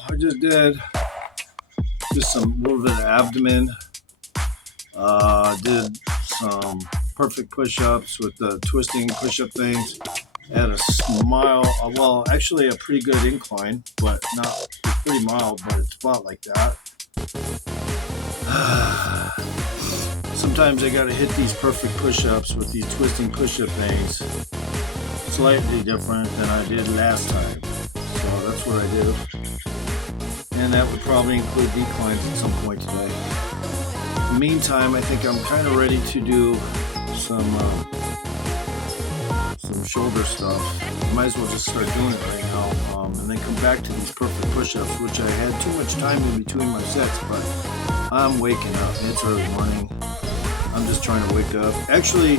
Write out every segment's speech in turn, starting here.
I just did just some little bit of abdomen. Did some perfect push-ups with the twisting push-up things at a smile. Well, actually a pretty good incline, but not pretty mild, but it's about like that. Sometimes I gotta hit these perfect push-ups with these twisting push-up things slightly different than I did last time. So that's what I do. And that would probably include declines at some point today. In the meantime, I think I'm kind of ready to do some shoulder stuff. Might as well just start doing it right now, and then come back to these perfect push-ups, which I had too much time in between my sets, but I'm waking up. It's early morning. I'm just trying to wake up. Actually,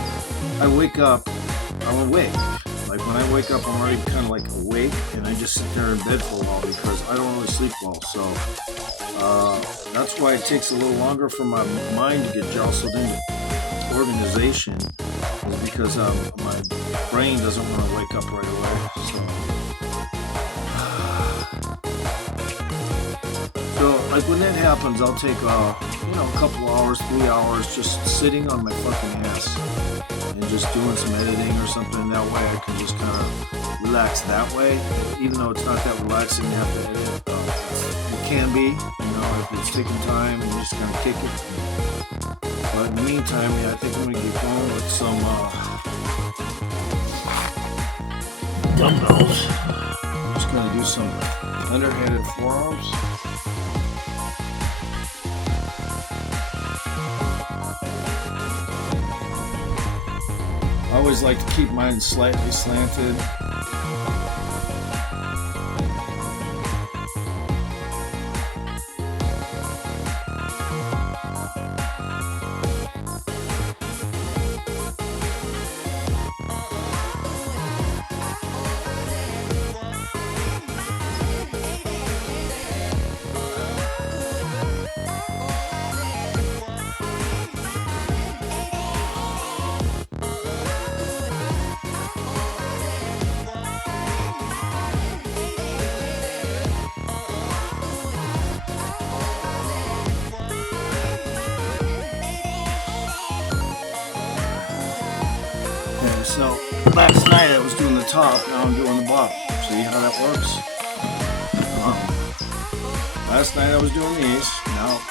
I wake up, I'm awake. Like when I wake up, I'm already kind of like awake, and I just sit there in bed for a while because I don't really sleep well. So that's why it takes a little longer for my mind to get jostled into organization, is because my brain doesn't want to wake up right away. So like when that happens, I'll take a couple hours, 3 hours, just sitting on my fucking ass and just doing some editing or something. That way I can just kind of relax that way. Even though it's not that relaxing, you have to edit. It can be, if it's taking time and you just kind of kick it. But in the meantime, I think I'm going to get going with some dumbbells. I'm just going to do some underhanded forearms. I always like to keep mine slightly slanted. So last night I was doing the top, now I'm doing the bottom. See how that works? Last night I was doing these,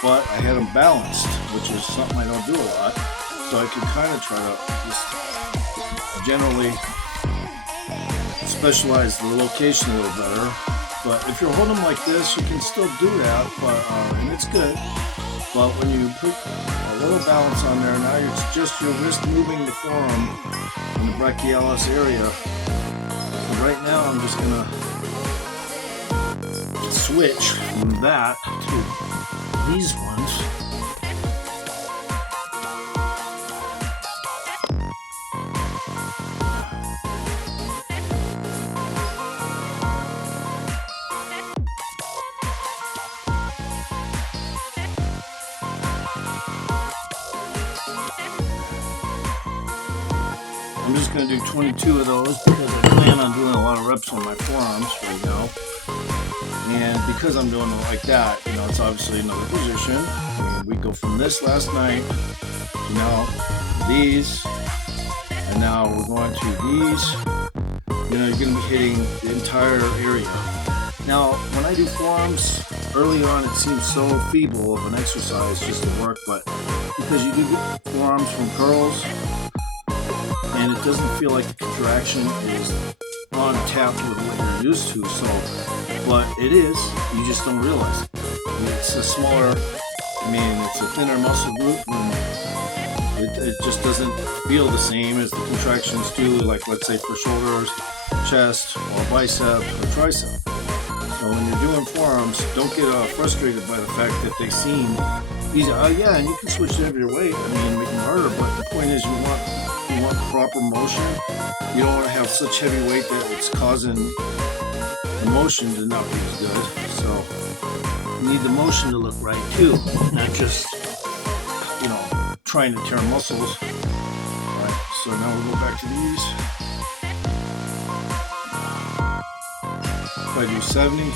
but I had them balanced, which is something I don't do a lot. So I can kind of try to just generally specialize the location a little better. But if you're holding them like this, you can still do that, and it's good. But when you put a little balance on there, now it's just your wrist moving the forearm in the brachialis area. So right now I'm just going to switch from that to these ones. I'm just going to do 22 of those because I plan on doing a lot of reps on my forearms right now. And because I'm doing it like that, it's obviously another position. We go from this last night to now these, and now we're going to these. You're going to be hitting the entire area. Now, when I do forearms, early on it seems so feeble of an exercise just to work, but because you do get forearms from curls, and it doesn't feel like the contraction is on tap with what you're used to. But it is, you just don't realize it. It's a smaller, it's a thinner muscle group, and it just doesn't feel the same as the contractions do, like let's say for shoulders, chest, or bicep, or tricep. So when you're doing forearms, don't get frustrated by the fact that they seem easy. Yeah, and you can switch to every weight, make them harder, but the point is you want proper motion. You don't want to have such heavy weight that it's causing the motion to not be as good. So you need the motion to look right too, not just trying to tear muscles. Alright, so now we'll go back to these. If I do 70,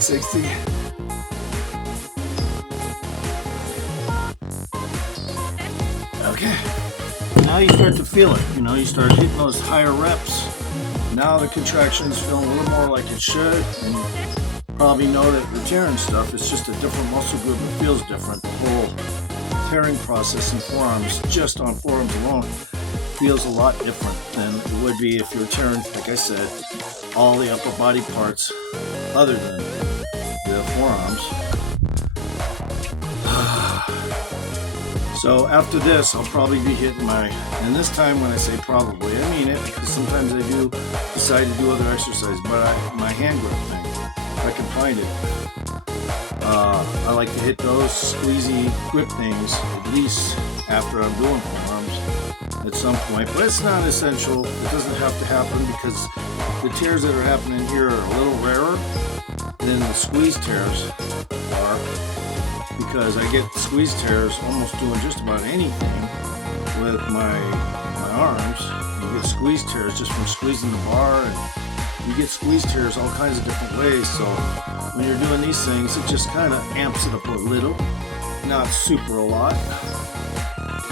60. Okay. Now you start to feel it. You know, you start hitting those higher reps. Now the contractions feel a little more like it should, and you probably know that the tearing stuff, it's just a different muscle group that feels different. The whole tearing process in forearms, just on forearms alone, feels a lot different than it would be if you're tearing, like I said, all the upper body parts other than the forearms. So after this, I'll probably be hitting and this time when I say probably, I mean it, because sometimes I do decide to do other exercises, but my hand grip thing, if I can find it, I like to hit those squeezy grip things at least after I'm doing forearms at some point, but it's not essential. It doesn't have to happen because the tears that are happening here are a little rarer than the squeeze tears are, because I get squeeze tears almost doing just about anything with my arms. You get squeeze tears just from squeezing the bar, and you get squeeze tears all kinds of different ways. So when you're doing these things, it just kind of amps it up a little, not super a lot.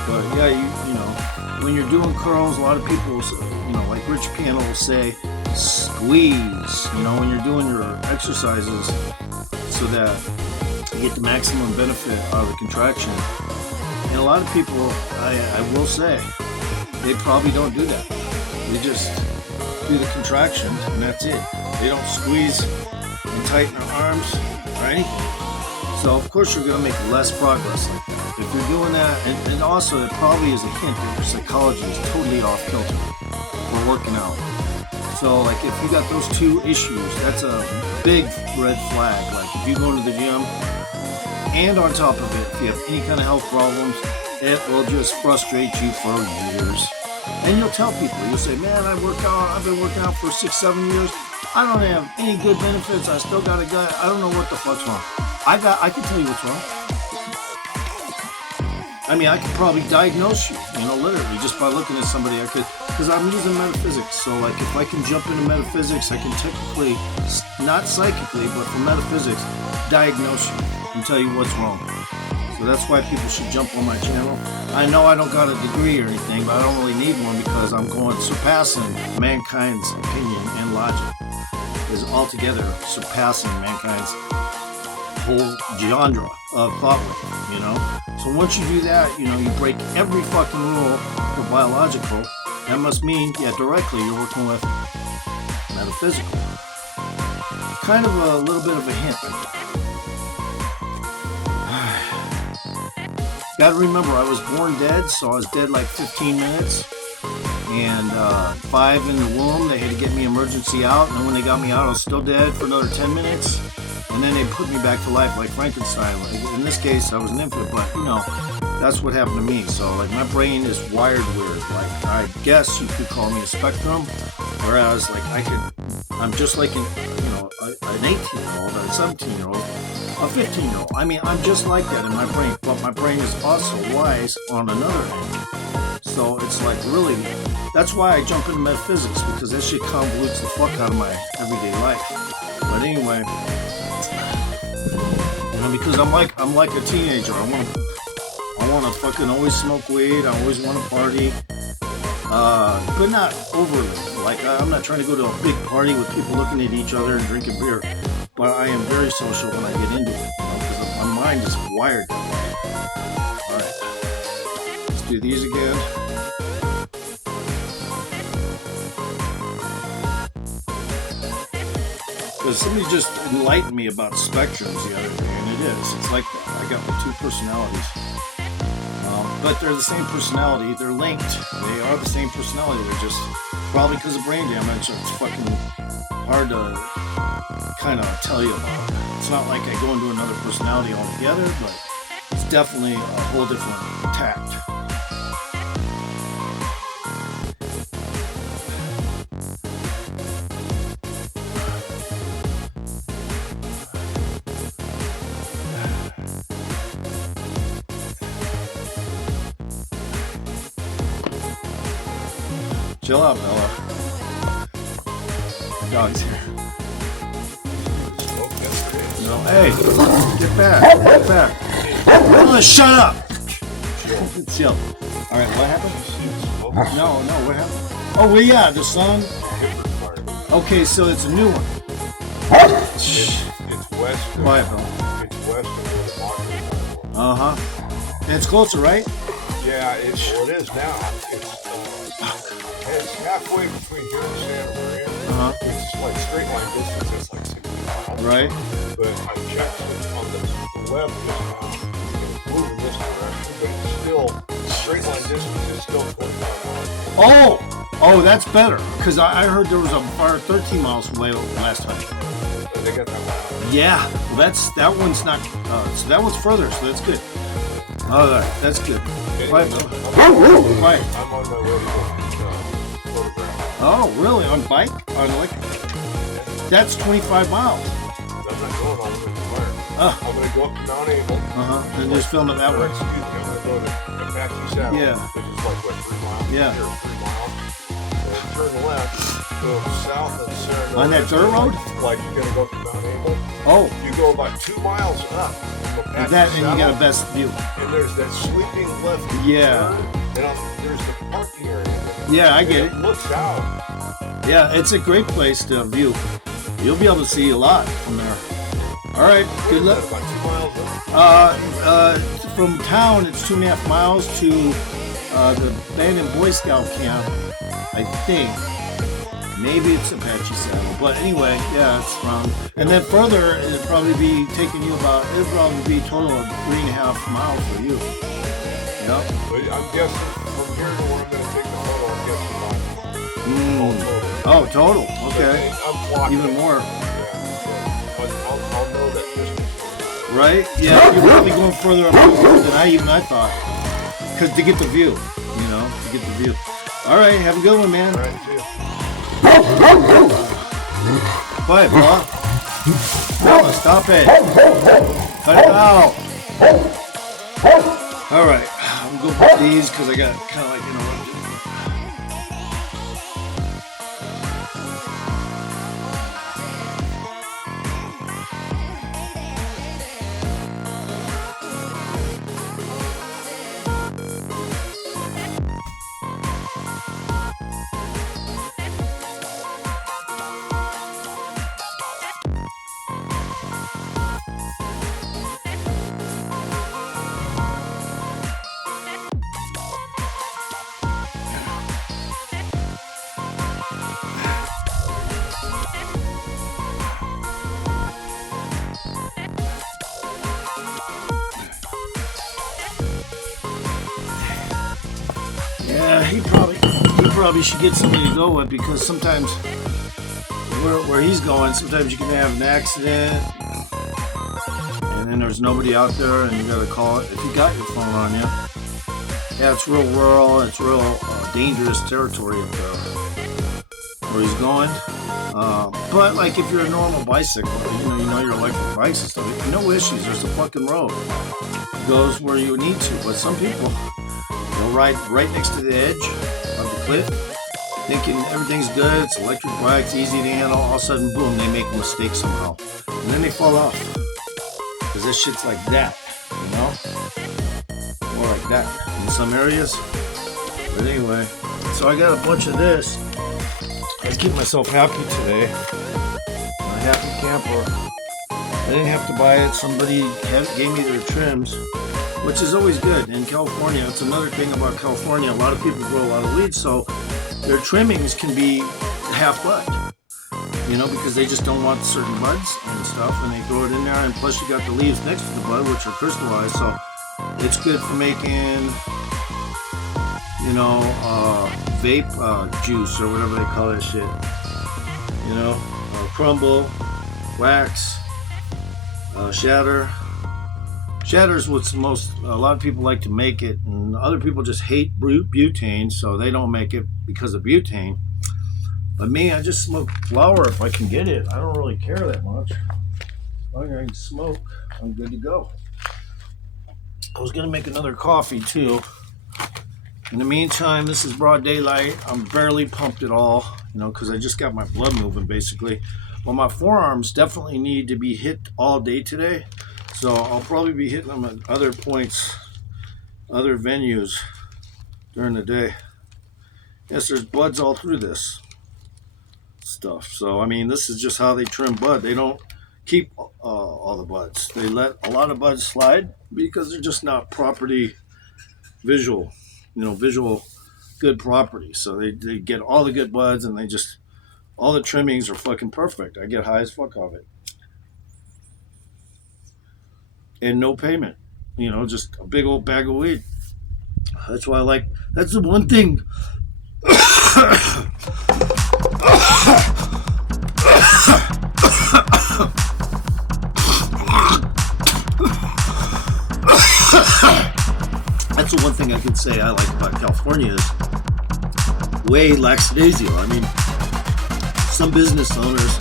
But yeah, you know, when you're doing curls, a lot of people, you know, like Rich Piano will say, squeeze, you know, when you're doing your exercises so that you get the maximum benefit out of the contraction. And a lot of people, I will say, they probably don't do that. They just do the contractions and that's it. They don't squeeze and tighten their arms or anything. So of course you're going to make less progress like that. If you're doing that, and also it probably is a hint that your psychology is totally off kilter for working out. So like if you got those two issues, that's a big red flag. Like if you go to the gym and on top of it, if you have any kind of health problems, it will just frustrate you for years. And you'll tell people, you'll say, man, I've been working out for 6-7 years. I don't have any good benefits. I still got a gut. I don't know what the fuck's wrong. I can tell you what's wrong. I mean, I could probably diagnose you, you know, literally just by looking at somebody. I could, because I'm using metaphysics. So like if I can jump into metaphysics, I can technically, not psychically, but from metaphysics, diagnose you and tell you what's wrong. So that's why people should jump on my channel. I know I don't got a degree or anything, but I don't really need one because I'm going surpassing mankind's opinion and logic. Is altogether surpassing mankind's whole genre of thought, you know? So once you do that, you know, you break every fucking rule for biological. That must mean, yeah, directly you're working with metaphysical. Kind of a little bit of a hint. Gotta remember, I was born dead, so I was dead like 15 minutes. And 5 in the womb, they had to get me emergency out. And then when they got me out, I was still dead for another 10 minutes. And then they put me back to life like Frankenstein. In this case, I was an infant, but you know, that's what happened to me. So like my brain is wired weird. Like I guess you could call me a spectrum. Whereas like I'm just like an 18-year-old, a 17-year-old, a 15-year-old. I mean, I'm just like that in my brain, but my brain is also wise on another end. So it's like really, that's why I jump into metaphysics, because that shit convolutes the fuck out of my everyday life. But anyway, you know, because I'm like a teenager. I want to fucking always smoke weed. I always want to party, but not overly. Like I'm not trying to go to a big party with people looking at each other and drinking beer. But I am very social when I get into it, you know, because my mind is wired that way. All right, let's do these again. Because somebody just enlightened me about spectrums the other day, and it is. It's like that. I got my two personalities. But they're the same personality. They're linked. They are the same personality. They're just, probably because of brain damage, it's fucking hard to kind of tell you about. It's not like I go into another personality altogether, but it's definitely a whole different tact. Chill out, Bella. The dog's here. Spoke yesterday. know, hey, get back, get back. Oh, shut up. Chill. All right, what happened? No, what happened? Oh, well, yeah, the song. Okay, so it's a new one. It's west. Quiet, bro. It's west of the Uh-huh. And it's closer, right? Yeah, it is now. It's halfway between here and Santa Maria. Uh-huh. It's like straight line distance. It's like 60 miles. Right. But I checked it on the web just now. It's moving this direction, but it's still straight line distance is still 25 miles. Oh, that's better. Because I heard there was a fire 13 miles away last time. They got that one. Yeah. Well, that one's not. So that one's further. So that's good. All right, that's good. Right. I'm on my way to go photograph. Oh, really? On bike? On electric? That's 25 miles. I'm not going all the way to fire. I'm going to go up to Mount Abel. And just film it that way. Excuse me, I'm going to go to Apache Saddle. Yeah. Which is like, what, 3 miles? Yeah. Here, 3 miles. Turn left, go south of Sarah. On that dirt road? Like you're going to go up to Mount Abel. Oh. You go about 2 miles up. And you got a best view. And there's that sweeping left Yeah. turn. And there's the parking area. Yeah, I get it. It looks out. Yeah, it's a great place to view. You'll be able to see a lot from there. All right, good luck. About 2 miles up. From town, it's 2.5 miles to the abandoned Boy Scout camp, I think. Maybe it's Apache Saddle, but anyway, yeah, it's from. And then further, it'll probably be taking you it'll probably be a total of 3.5 miles for you. Yep. But I'm guessing from here to where I'm going to take the photo, I'm guessing 5 miles. Oh, total. Okay. I'm walking. Even more. Yeah. But I'll know that distance. Right? Yeah, you're probably going further up than I thought. Because to get the view, to get the view. All right, have a good one, man. All right, see you. Quiet, bro. No, stop it. Cut it out. All right, I'm going to put these because I got kind of like interrupted. Yeah, he probably should get somebody to go with because sometimes where he's going, sometimes you can have an accident and then there's nobody out there and you gotta call it if you got your phone on you. Yeah, it's real rural, it's real dangerous territory up there where he's going. But like if you're a normal bicycle, you know your electric bikes and stuff, no issues. There's a fucking road. It goes where you need to. But some people, they'll ride right next to the edge of the cliff, thinking everything's good, it's electric bikes, easy to handle. All of a sudden, boom, they make a mistake somehow. And then they fall off. Because this shit's like that, More like that in some areas. But anyway, so I got a bunch of this. I keep myself happy today. I'm a happy camper. I didn't have to buy it. Somebody gave me their trims, which is always good. In California, it's another thing about California. A lot of people grow a lot of weeds, so their trimmings can be half bud. Because they just don't want certain buds and stuff, and they throw it in there. And plus, you got the leaves next to the bud, which are crystallized, so it's good for making, vape juice or whatever they call that shit. Crumble, wax, shatter. Shatter's what's most. A lot of people like to make it, and other people just hate butane, so they don't make it because of butane. But me, I just smoke flower if I can get it. I don't really care that much. As long as I can smoke, I'm good to go. I was gonna make another coffee too. In the meantime, this is broad daylight. I'm barely pumped at all, because I just got my blood moving basically. Well, my forearms definitely need to be hit all day today. So I'll probably be hitting them at other points, other venues during the day. Yes, there's buds all through this stuff. So, I mean, this is just how they trim bud. They don't keep all the buds. They let a lot of buds slide because they're just not property visual, visual good property. So they get all the good buds and all the trimmings are fucking perfect. I get high as fuck off it. And no payment. Just a big old bag of weed. That's why that's the one thing. That's the one thing I could say I like about California is way lackadaisical. I mean, some business owners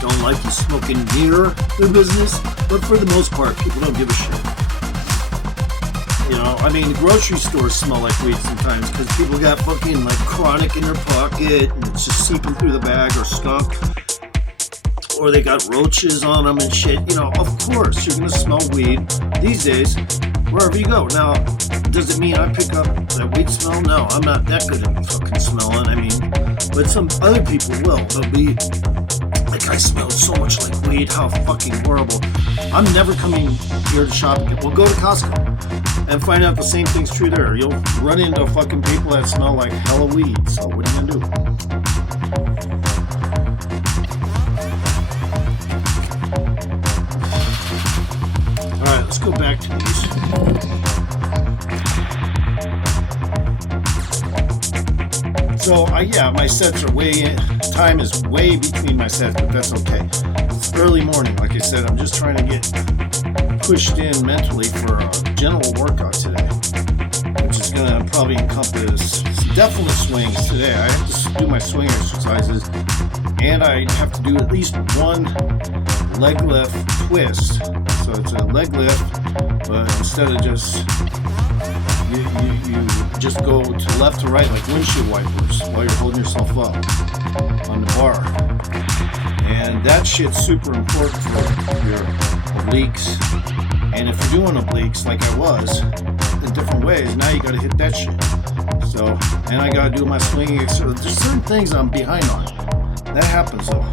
don't like you smoking near their business, but for the most part, people don't give a shit. I mean, grocery stores smell like weed sometimes because people got fucking like chronic in their pocket and it's just seeping through the bag or skunk. Or they got roaches on them and shit. Of course, you're going to smell weed these days wherever you go. Now, does it mean I pick up that weed smell? No, I'm not that good at fucking smelling. I mean, but some other people will. They'll be like, I smell so much like weed. How fucking horrible. I'm never coming here to shop again. We'll go to Costco and find out the same thing's true there. You'll run into fucking people that smell like hella weed. So what are you going to do? Alright, let's go back to these. So, my sets are time is way between my sets, but that's okay. It's early morning, like I said, I'm just trying to get pushed in mentally for a general workout today, which is going to probably encompass definite swings today. I have to do my swing exercises, and I have to do at least one leg lift twist. So it's a leg lift, but instead of just you just go to left to right like windshield wipers while you're holding yourself up on the bar. And that shit's super important for your obliques. And if you're doing obliques like I was in different ways, now you got to hit that shit. So, and I got to do my swinging exercise. There's certain things I'm behind on. That happens though.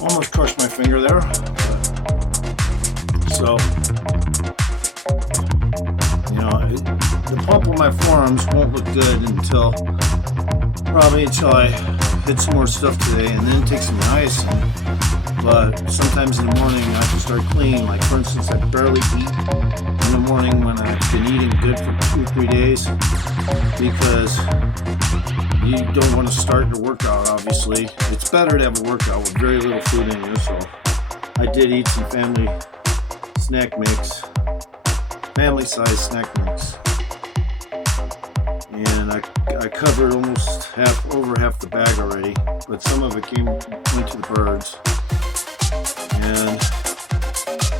Almost crushed my finger there. So, the pump on my forearms won't look good until I hit some more stuff today and then take some niacin. But sometimes in the morning I have to start clean. Like for instance, I barely eat in the morning when I've been eating good for 2 or 3 days because you don't want to start your workout, obviously. It's better to have a workout with very little food in you, so I did eat some family size snack mix. And I covered almost over half the bag already, but some of it went to the birds. And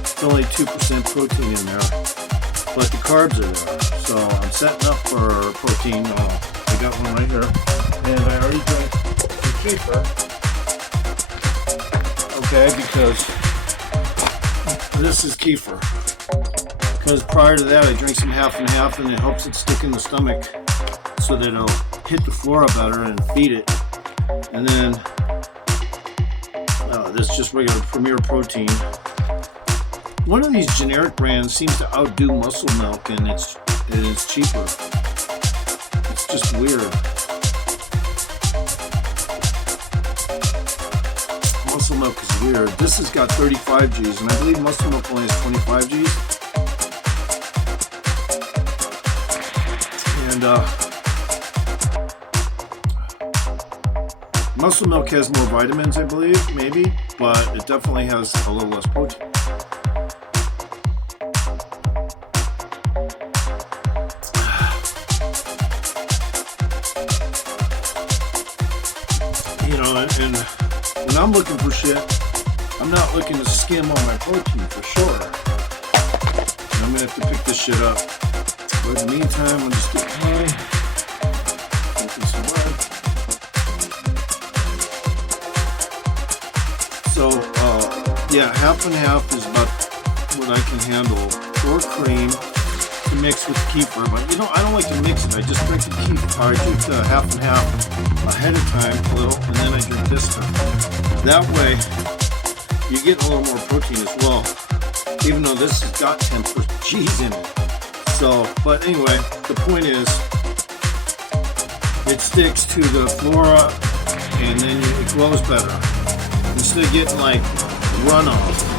it's only 2% protein in there, but the carbs are there. So I'm setting up for protein. I got one right here. And I already drank the kefir. Okay, because this is kefir. Because prior to that, I drank some half and half, and it helps it stick in the stomach so that it'll hit the flora better and feed it. And then this is just regular Premier Protein. One of these generic brands seems to outdo Muscle Milk, and it is cheaper. It's just weird. Muscle Milk is weird. This has got 35 Gs, and I believe Muscle Milk only has 25 Gs. And Muscle Milk has more vitamins, I believe, maybe, but it definitely has a little less protein. And when I'm looking for shit, I'm not looking to skim on my protein for sure. And I'm gonna have to pick this shit up. But in the meantime, I'm just getting high, smoking some bud. So, yeah, half and half is about what I can handle. Or cream to mix with kefir, but I don't like to mix it. I just drink the kefir. I drink the half and half ahead of time, a little, and then I drink this stuff. That way, you get a little more protein as well, even though this has got 10% cheese in it. So, but anyway, the point is, it sticks to the flora, and then it grows better. Instead of getting like runoff,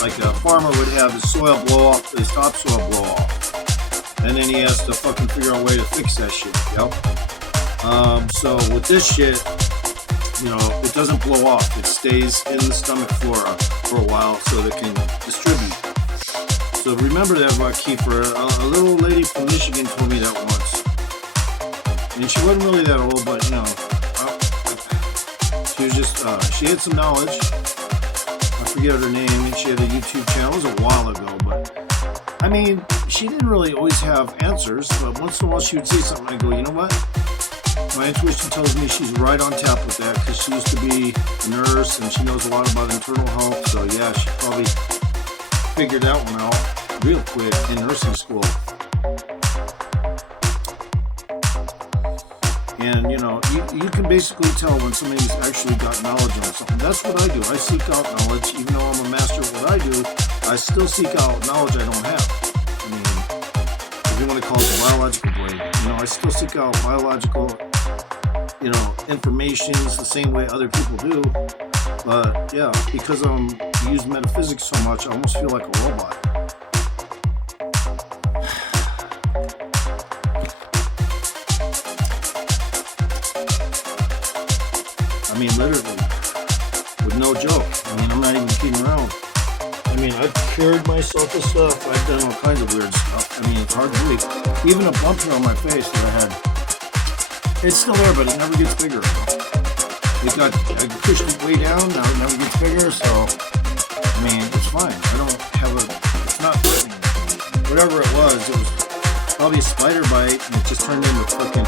like a farmer would have his soil blow off, his topsoil blow off, and then he has to fucking figure out a way to fix that shit. Yep. So with this shit, it doesn't blow off. It stays in the stomach flora for a while so that it can distribute. So remember that about kefir. A little lady from Michigan told me that once, and she wasn't really that old, but she was just she had some knowledge. I forget her name, and she had a YouTube channel. It was a while ago, but I mean, she didn't really always have answers, but once in a while she would say something. I go, you know what? My intuition tells me she's right on tap with that, because she used to be a nurse and she knows a lot about internal health. So yeah, she probably figured that one out real quick in nursing school. And you can basically tell when somebody's actually got knowledge on something. That's what I do. I seek out knowledge. Even though I'm a master of what I do, I still seek out knowledge I don't have. I mean, if you want to call it the biological brain, I still seek out biological, information the same way other people do. But yeah, because I use metaphysics so much, I almost feel like a robot. I mean, literally, with no joke. I mean, I'm not even kidding around. I mean, I've cured myself with stuff. I've done all kinds of weird stuff. I mean, it's hard to believe. Even a bump here on my face that I had, it's still there, but it never gets bigger. I pushed it way down, now it never gets bigger, so, I mean, it's fine. I don't have it's not threatening. Whatever it was probably a spider bite, and it just turned into fucking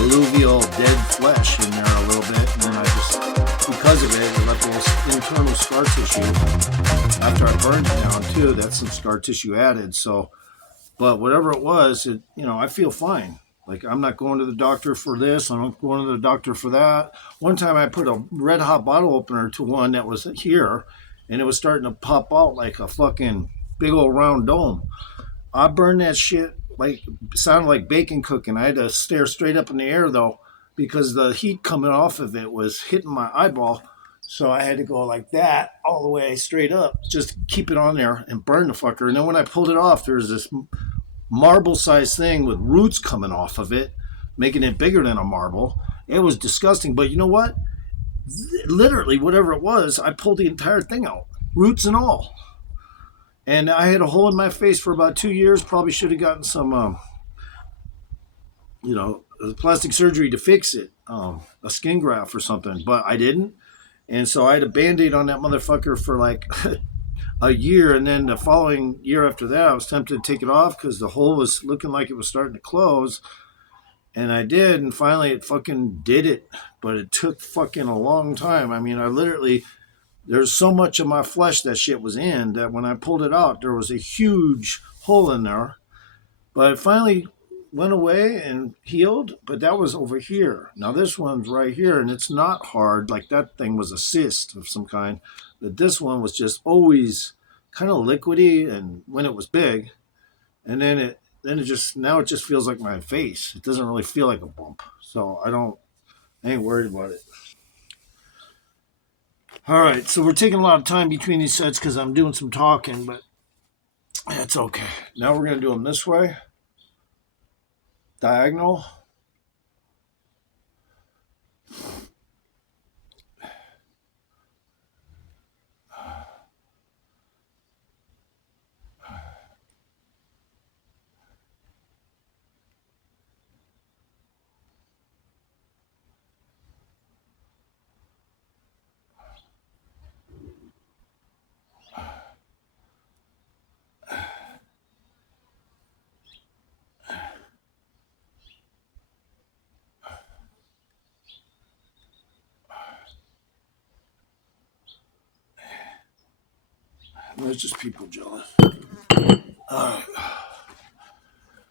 alluvial dead flesh in there a little bit, and then I just, because of it, I left a little internal scar tissue. After I burned it down too, that's some scar tissue added. So, but whatever it was, I feel fine. Like, I'm not going to the doctor for this, I'm not going to the doctor for that. One time I put a red hot bottle opener to one that was here, and it was starting to pop out like a fucking big old round dome. I burned that shit like, it sounded like bacon cooking. I had to stare straight up in the air though, because the heat coming off of it was hitting my eyeball. So I had to go like that all the way straight up, just keep it on there and burn the fucker. And then when I pulled it off, there was this marble-sized thing with roots coming off of it, making it bigger than a marble. It was disgusting, but you know what? Literally, whatever it was, I pulled the entire thing out, roots and all. And I had a hole in my face for about 2 years. Probably should have gotten some, plastic surgery to fix it, a skin graft or something, but I didn't. And so I had a Band-Aid on that motherfucker for like a year. And then the following year after that, I was tempted to take it off because the hole was looking like it was starting to close. And I did. And finally it fucking did it. But it took fucking a long time. I mean, there's so much of my flesh that shit was in that when I pulled it out, there was a huge hole in there. But it finally went away and healed, but that was over here. Now this one's right here, and it's not hard. Like that thing was a cyst of some kind. But this one was just always kind of liquidy, and when it was big, and then it just feels like my face. It doesn't really feel like a bump. So I ain't worried about it. All right, so we're taking a lot of time between these sets because I'm doing some talking, but that's okay. Now we're going to do them this way. Diagonal. There's just people jealous. Alright.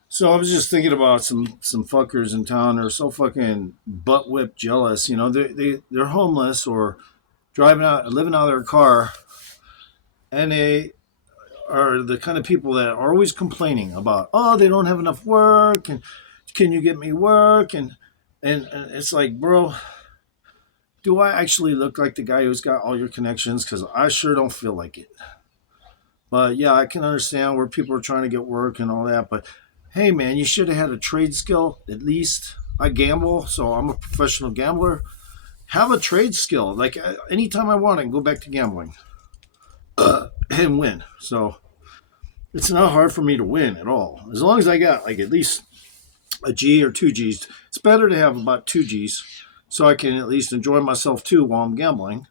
So I was just thinking about some fuckers in town. They're so fucking butt whip jealous. You know, they're homeless or living out of their car, and they are the kind of people that are always complaining about, oh, they don't have enough work, and can you get me work, and it's like, bro, do I actually look like the guy who's got all your connections? Because I sure don't feel like it. But yeah, I can understand where people are trying to get work and all that. But hey, man, you should have had a trade skill at least. I gamble, so I'm a professional gambler. Have a trade skill. Like anytime I want, I can go back to gambling and win. So it's not hard for me to win at all. As long as I got like at least a G or two G's. It's better to have about two G's so I can at least enjoy myself too while I'm gambling.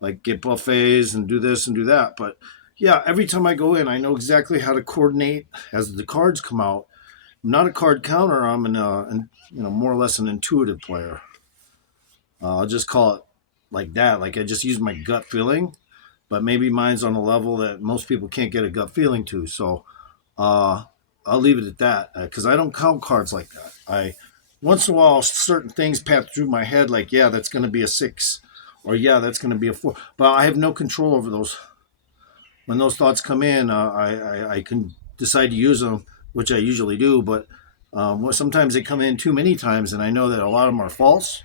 Like get buffets and do this and do that. But yeah, every time I go in, I know exactly how to coordinate as the cards come out. I'm not a card counter. I'm more or less an intuitive player. I'll just call it like that. Like I just use my gut feeling, but maybe mine's on a level that most people can't get a gut feeling to. So uh, I'll leave it at that because I don't count cards like that. I once in a while certain things pass through my head, like yeah, that's going to be a 6, or yeah, that's going to be a 4. But I have no control over those. When those thoughts come in, I can decide to use them, which I usually do. But sometimes they come in too many times, and I know that a lot of them are false,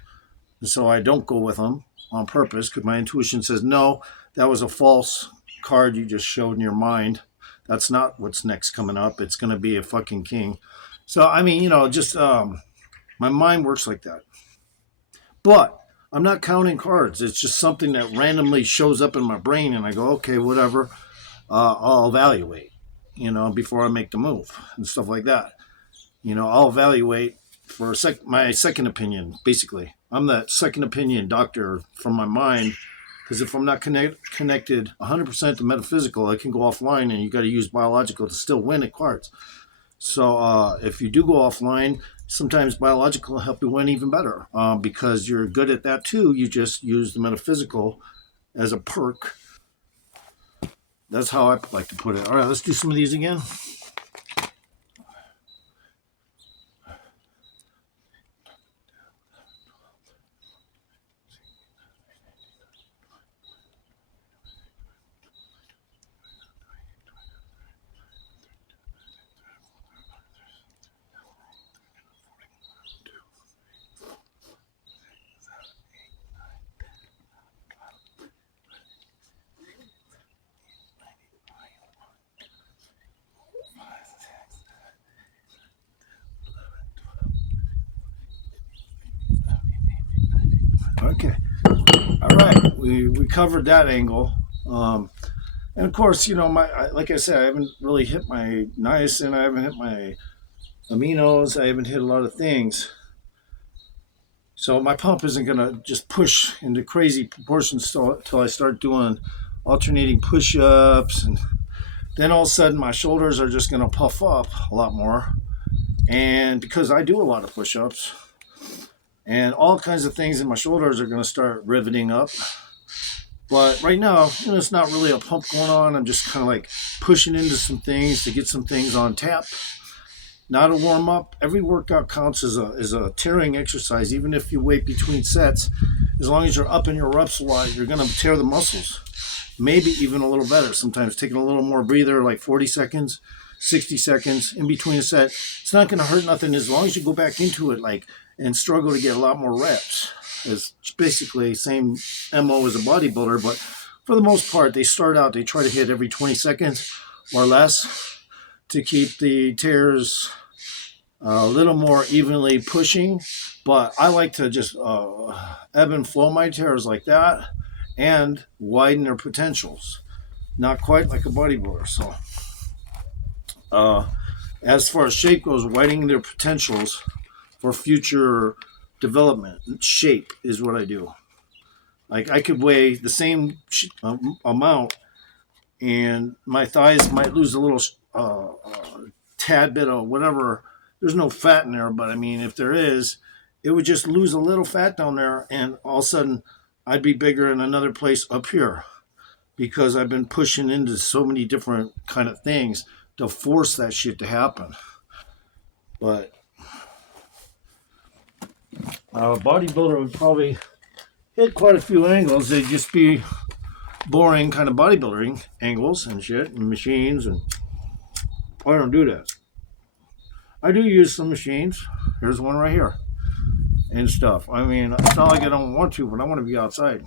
and so I don't go with them on purpose because my intuition says no, that was a false card you just showed in your mind. That's not what's next coming up. It's going to be a fucking king. So I mean, just my mind works like that. But I'm not counting cards. It's just something that randomly shows up in my brain, and I go, okay, whatever. I'll evaluate, before I make the move and stuff like that. I'll evaluate for my second opinion, basically. I'm that second opinion doctor from my mind, because if I'm not connected 100% to metaphysical, I can go offline, and you got to use biological to still win at cards. So if you do go offline, sometimes biological will help you win even better because you're good at that too. You just use the metaphysical as a perk. That's how I like to put it. All right, let's do some of these again. Okay. All right. We covered that angle. And of course, like I said, I haven't really hit my niacin. I haven't hit my aminos. I haven't hit a lot of things. So my pump isn't going to just push into crazy proportions until I start doing alternating push-ups. And then all of a sudden my shoulders are just going to puff up a lot more. And because I do a lot of push-ups, and all kinds of things in my shoulders are going to start riveting up. But right now, it's not really a pump going on. I'm just kind of like pushing into some things to get some things on tap. Not a warm up. Every workout counts as a tearing exercise. Even if you wait between sets, as long as you're up in your reps a lot, you're going to tear the muscles. Maybe even a little better. Sometimes taking a little more breather, like 40 seconds, 60 seconds in between a set. It's not going to hurt nothing as long as you go back into it and struggle to get a lot more reps. It's basically same MO as a bodybuilder, but for the most part, they try to hit every 20 seconds or less to keep the tears a little more evenly pushing. But I like to just ebb and flow my tears like that and widen their potentials. Not quite like a bodybuilder. So as far as shape goes, widening their potentials for future development. Shape is what I do. Like I could weigh the same amount, and my thighs might lose a little tad bit of whatever. There's no fat in there, but I mean, if there is, it would just lose a little fat down there, and all of a sudden, I'd be bigger in another place up here. because I've been pushing into so many different kind of things to force that shit to happen. But a bodybuilder would probably hit quite a few angles. They'd just be boring kind of bodybuilding angles and shit and machines, and I don't do that. I do use some machines. Here's one right here and stuff. I mean, it's not like I don't want to, but I want to be outside.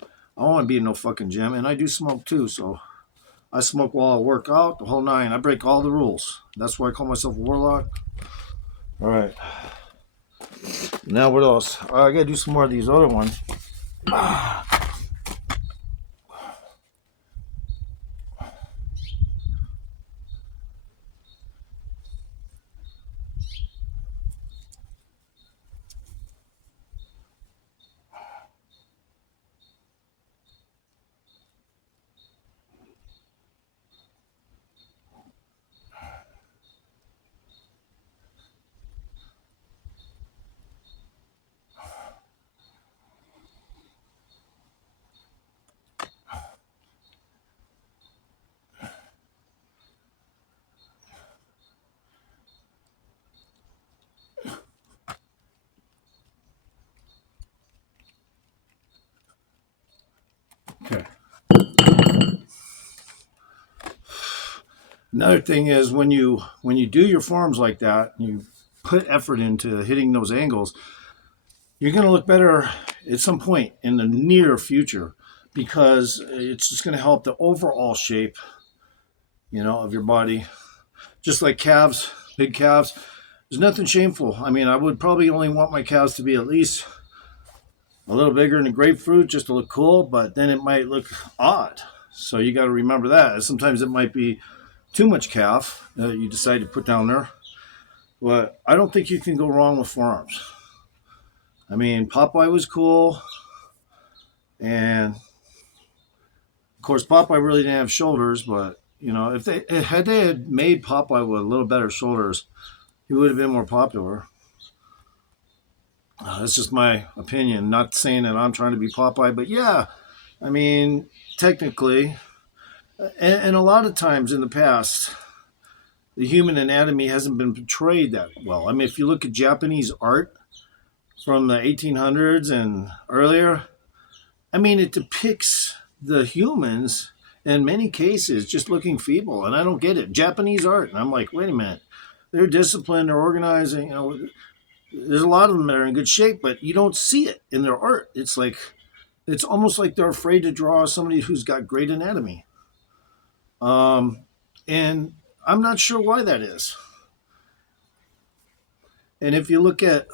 I don't want to be in no fucking gym, and I do smoke too, so I smoke while I work out, the whole nine. I break all the rules. That's why I call myself a warlock. All right. Now what else? I gotta do some more of these other ones. Okay. Another thing is when you do your forms like that, you put effort into hitting those angles, you're going to look better at some point in the near future because it's just going to help the overall shape, of your body. Just like calves, big calves. There's nothing shameful. I mean, I would probably only want my calves to be at least a little bigger than a grapefruit just to look cool, but then it might look odd. So you got to remember that. Sometimes it might be too much calf that you decide to put down there. But I don't think you can go wrong with forearms. I mean, Popeye was cool. And of course, Popeye really didn't have shoulders, but if they had made Popeye with a little better shoulders, he would have been more popular. That's just my opinion. Not saying that I'm trying to be Popeye, but yeah, I mean, technically, and a lot of times in the past, the human anatomy hasn't been portrayed that well. I mean, if you look at Japanese art from the 1800s and earlier, I mean, it depicts the humans in many cases just looking feeble, and I don't get it. Japanese art, and I'm like, wait a minute, they're disciplined, they're organizing. There's a lot of them that are in good shape, but you don't see it in their art. It's almost like they're afraid to draw somebody who's got great anatomy. And I'm not sure why that is. And if you look at,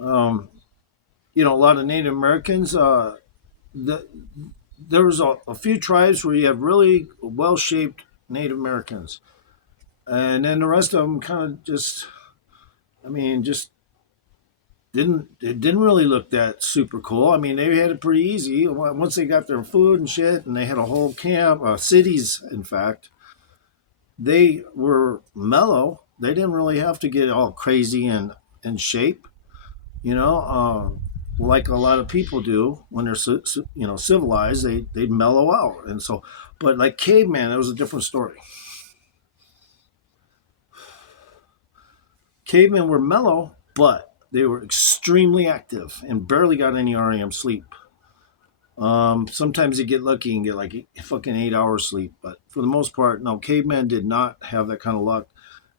a lot of Native Americans, there was a few tribes where you have really well-shaped Native Americans, and then the rest of them kind of just, just didn't really look that super cool. I mean, they had it pretty easy once they got their food and shit, and they had a whole camp, cities, in fact. They were mellow. They didn't really have to get all crazy and in shape, like a lot of people do when they're civilized. They mellow out, and so, but like caveman, it was a different story. Cavemen were mellow, but they were extremely active and barely got any REM sleep. Sometimes you get lucky and get like fucking 8 hours sleep, but for the most part, no. Cavemen did not have that kind of luck.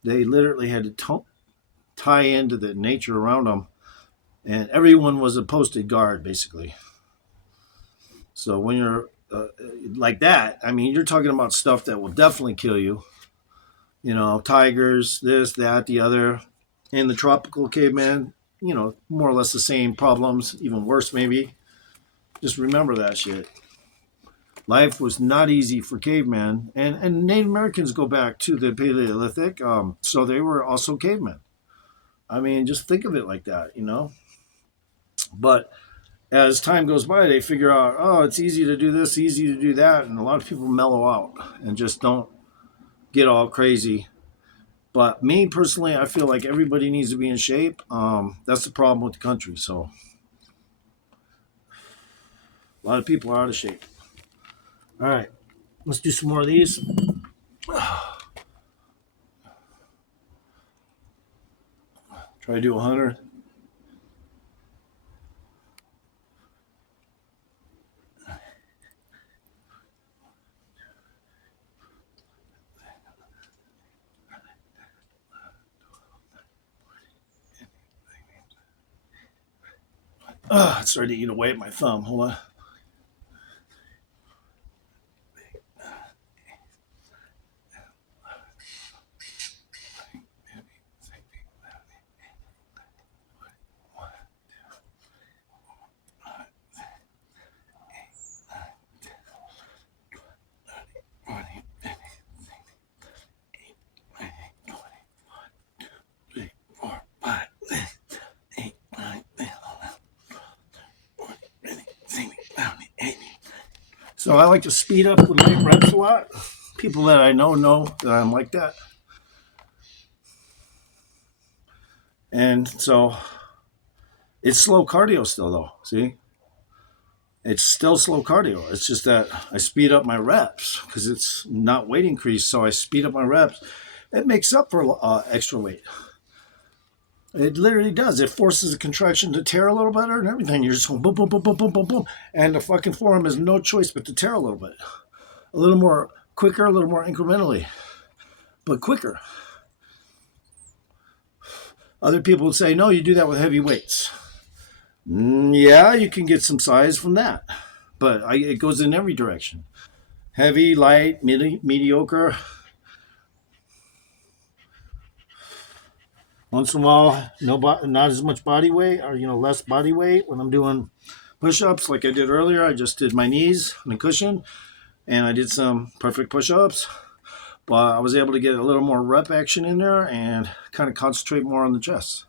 They literally had to tie into the nature around them, and everyone was a posted guard basically. So when you're like that, I mean, you're talking about stuff that will definitely kill you. Tigers, this, that, the other. And the tropical caveman, more or less the same problems, even worse maybe. Just remember that shit. Life was not easy for cavemen, and Native Americans go back to the Paleolithic, so they were also cavemen. I mean, just think of it like that. But as time goes by, they figure out, oh, it's easy to do this, easy to do that, and a lot of people mellow out and just don't get all crazy. But me personally, I feel like everybody needs to be in shape. That's the problem with the country. So a lot of people are out of shape. All right, let's do some more of these. Try to do 100. It's starting to eat away at my thumb. Hold on. So I like to speed up the light reps a lot. People that I know that I'm like that. And so it's slow cardio still, though. See? It's still slow cardio. It's just that I speed up my reps because it's not weight increase. So I speed up my reps. It makes up for extra weight. It literally does. It forces the contraction to tear a little better and everything. You're just going boom, boom, boom, boom, boom, boom, boom. And the fucking forearm has no choice but to tear a little bit. A little more quicker, a little more incrementally, but quicker. Other people would say, no, you do that with heavy weights. Yeah, you can get some size from that. But it goes in every direction. Heavy, light, mediocre. Once in a while, not as much body weight, or less body weight when I'm doing push-ups like I did earlier. I just did my knees on a cushion, and I did some perfect push-ups. But I was able to get a little more rep action in there and kind of concentrate more on the chest.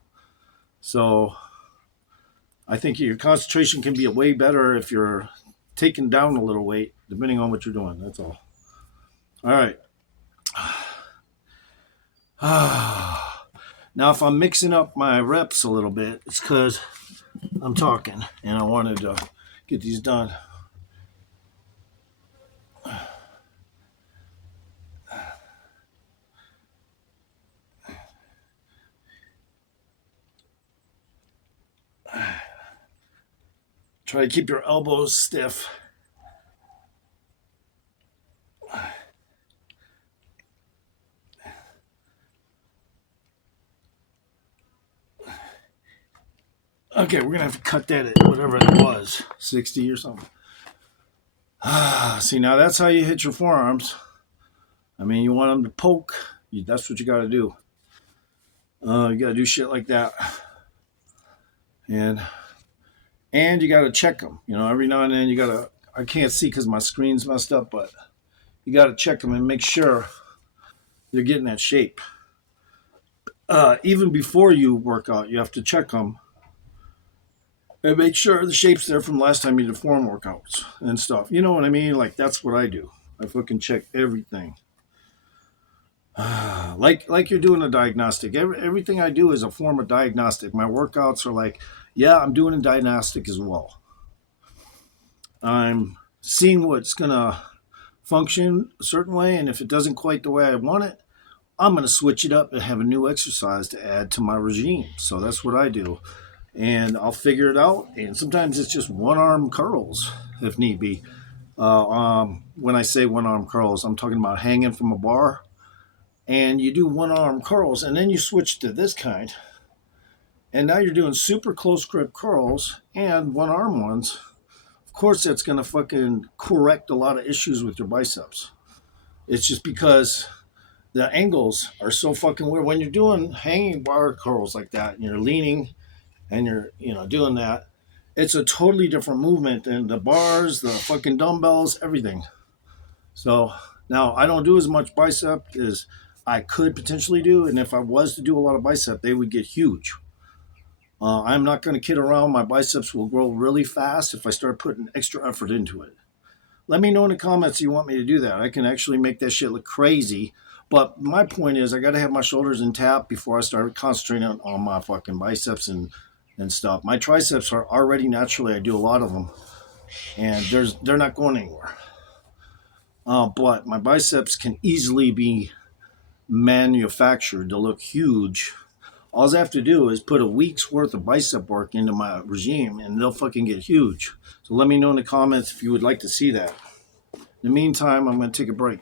So I think your concentration can be way better if you're taking down a little weight, depending on what you're doing. That's all. All right. Now, if I'm mixing up my reps a little bit, it's because I'm talking and I wanted to get these done. Try to keep your elbows stiff. Okay, we're going to have to cut that at whatever it was, 60 or something. See, now that's how you hit your forearms. I mean, you want them to poke. That's what you got to do. You got to do shit like that. And you got to check them. Every now and then you got to, I can't see because my screen's messed up, but you got to check them and make sure they're getting that shape. Even before you work out, you have to check them and make sure the shape's there from last time you did form workouts and stuff. You know what I mean? Like, that's what I do. I fucking check everything. Like you're doing a diagnostic. Everything I do is a form of diagnostic. My workouts are like, yeah, I'm doing a diagnostic as well. I'm seeing what's going to function a certain way, and if it doesn't quite the way I want it, I'm going to switch it up and have a new exercise to add to my regime. So that's what I do. And I'll figure it out. And sometimes it's just one-arm curls if need be. When I say one-arm curls, I'm talking about hanging from a bar. And you do one-arm curls, and then you switch to this kind. And now you're doing super close grip curls and one-arm ones. Of course, that's going to fucking correct a lot of issues with your biceps. It's just because the angles are so fucking weird. When you're doing hanging bar curls like that, and you're leaning and you're doing that, it's a totally different movement than the bars, the fucking dumbbells, everything. So now I don't do as much bicep as I could potentially do, and if I was to do a lot of bicep, they would get huge. I'm not going to kid around. My biceps will grow really fast if I start putting extra effort into it. Let me know in the comments if you want me to do that. I can actually make that shit look crazy. But my point is I got to have my shoulders intact before I start concentrating on my fucking biceps and stuff. My triceps are already naturally, I do a lot of them. And they're not going anywhere. But my biceps can easily be manufactured to look huge. All I have to do is put a week's worth of bicep work into my regime and they'll fucking get huge. So let me know in the comments if you would like to see that. In the meantime, I'm going to take a break.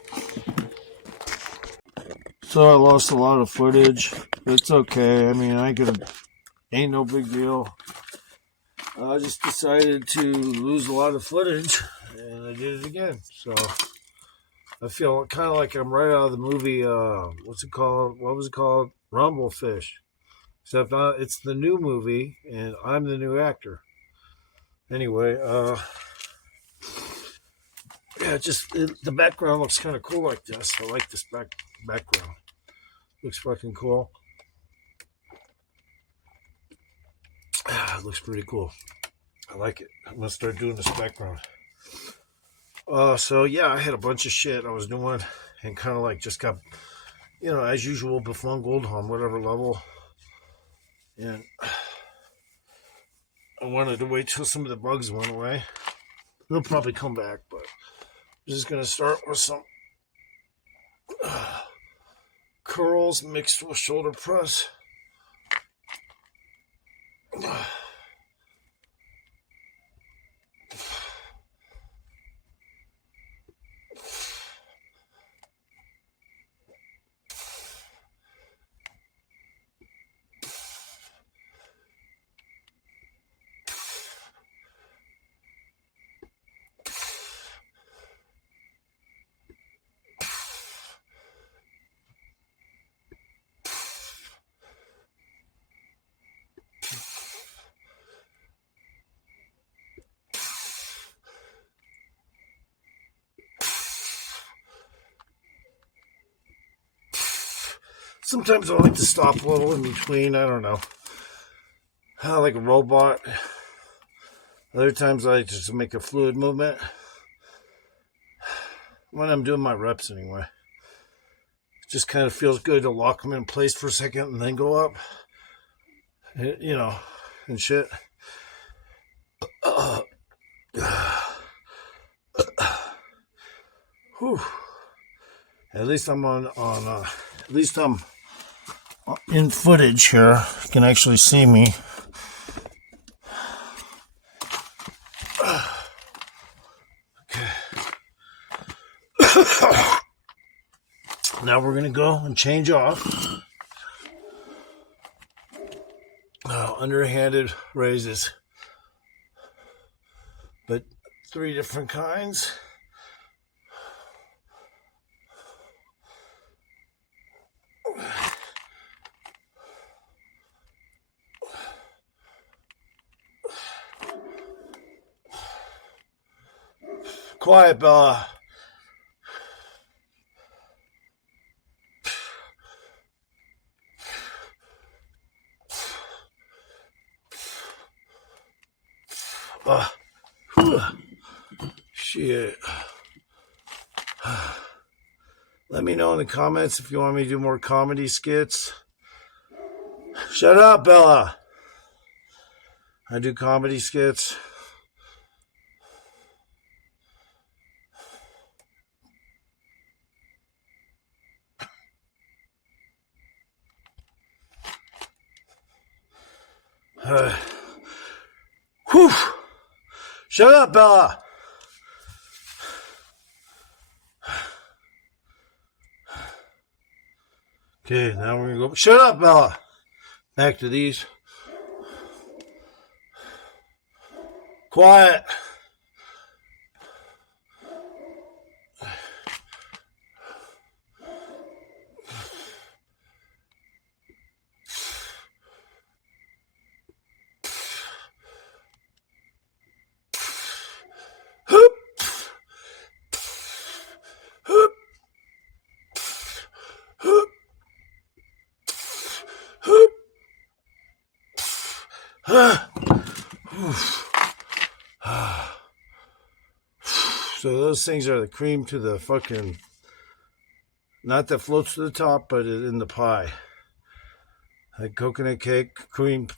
So I lost a lot of footage. It's okay. I mean, ain't no big deal. I just decided to lose a lot of footage and I did it again. So I feel kind of like I'm right out of the movie, what's it called? What was it called? Rumblefish. Except it's the new movie and I'm the new actor. Anyway, yeah, the background looks kind of cool like this. I like this background. Looks fucking cool. It looks pretty cool. I like it. I'm gonna start doing this background. So yeah, I had a bunch of shit I was doing, and kind of like just got, as usual, befungled on whatever level. And I wanted to wait till some of the bugs went away. They'll probably come back, but I'm just gonna start with some curls mixed with shoulder press. Sometimes I like to stop a little in between. I don't know. Like a robot. Other times I like just make a fluid movement. When I'm doing my reps anyway. It just kind of feels good to lock them in place for a second and then go up. And shit. Whew. At least I'm at least I'm in footage here. You can actually see me. Okay. Now we're going to go and change off. Underhanded raises. But 3 different kinds. Quiet, Bella. Shit. Let me know in the comments if you want me to do more comedy skits. Shut up, Bella. I do comedy skits. Whew. Shut up, Bella. Okay, now we're gonna go. Shut up, Bella. Back to these. Quiet. So those things are the cream to the fucking, not that floats to the top, but in the pie. Like coconut cream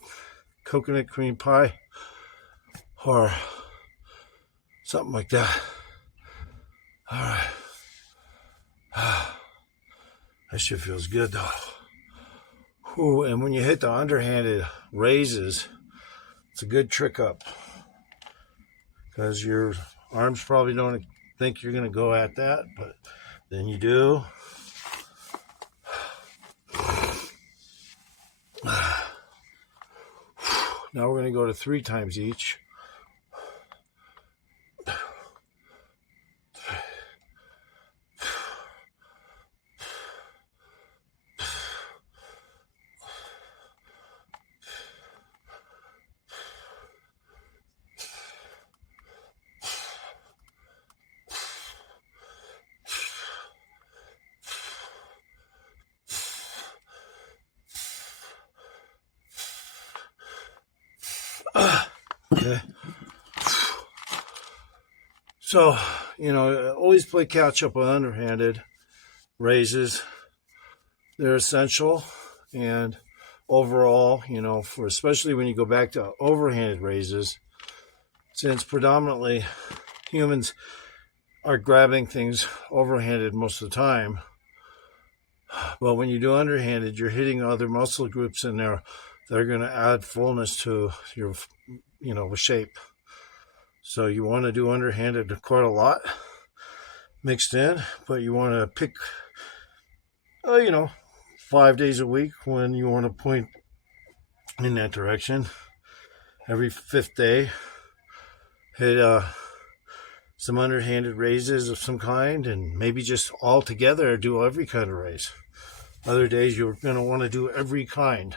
pie, or something like that. All right. That shit feels good though. Ooh, and when you hit the underhanded raises, it's a good trick up because your arms probably don't think you're going to go at that, but then you do. Now we're going to go to 3 times each. Okay. So, always play catch up on underhanded raises. They're essential, and overall, for especially when you go back to overhanded raises, since predominantly humans are grabbing things overhanded most of the time, but when you do underhanded, you're hitting other muscle groups in there that are going to add fullness to your, shape. So you want to do underhanded quite a lot mixed in, but you want to pick, 5 days a week when you want to point in that direction. Every 5th day, hit some underhanded raises of some kind, and maybe just all together do every kind of raise. Other days you're going to want to do every kind.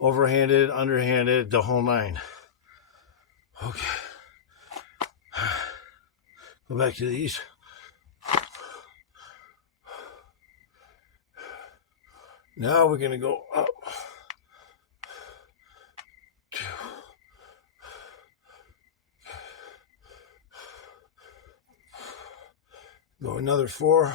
Overhanded, underhanded, the whole 9. Okay. Go back to these. Now we're going to go up. Go another 4.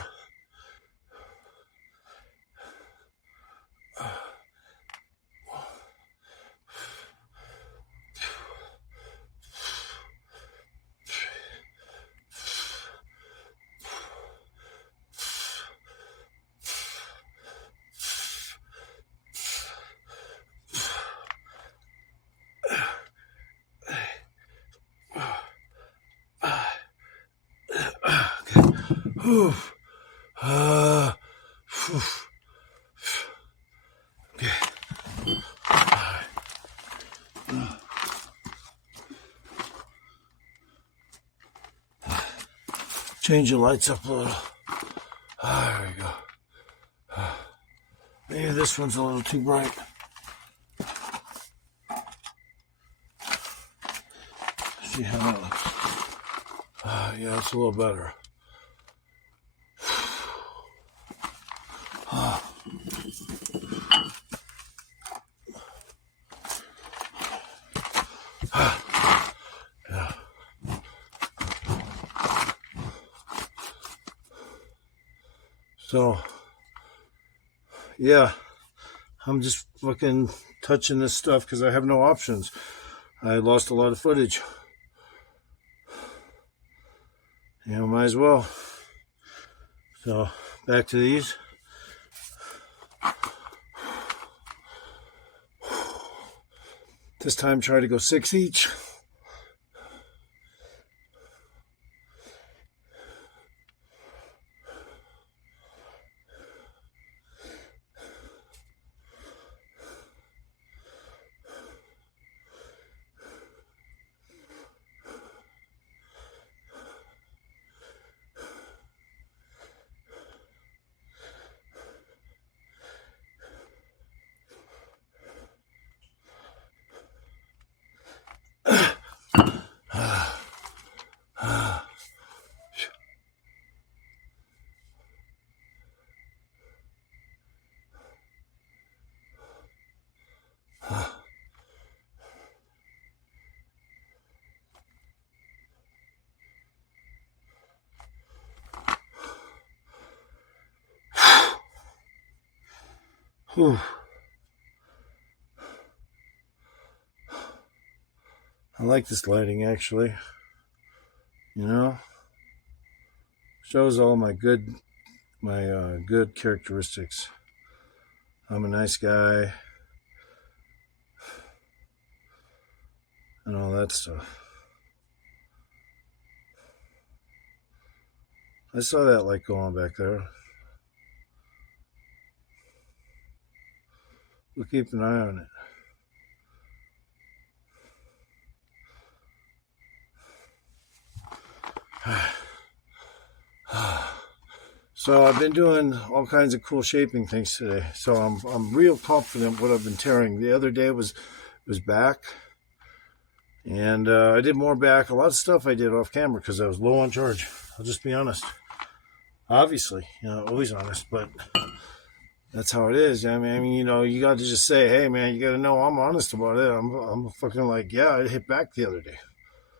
Okay. Change the lights up a little. There we go. Maybe this one's a little too bright. See how that looks. Yeah, it's a little better. Yeah. So, yeah, I'm just fucking touching this stuff because I have no options. I lost a lot of footage. Might as well. So, back to these. This time try to go 6 each. Whew. I like this lighting actually. Shows all my my good characteristics. I'm a nice guy and all that stuff. I saw that light go on back there. We'll keep an eye on it. So I've been doing all kinds of cool shaping things today. So I'm real confident what I've been tearing. The other day was back, and I did more back. A lot of stuff I did off camera because I was low on charge. I'll just be honest. Obviously, always honest, but that's how it is. I mean, you got to just say, hey, man, you got to know I'm honest about it. I'm fucking like, yeah, I hit back the other day.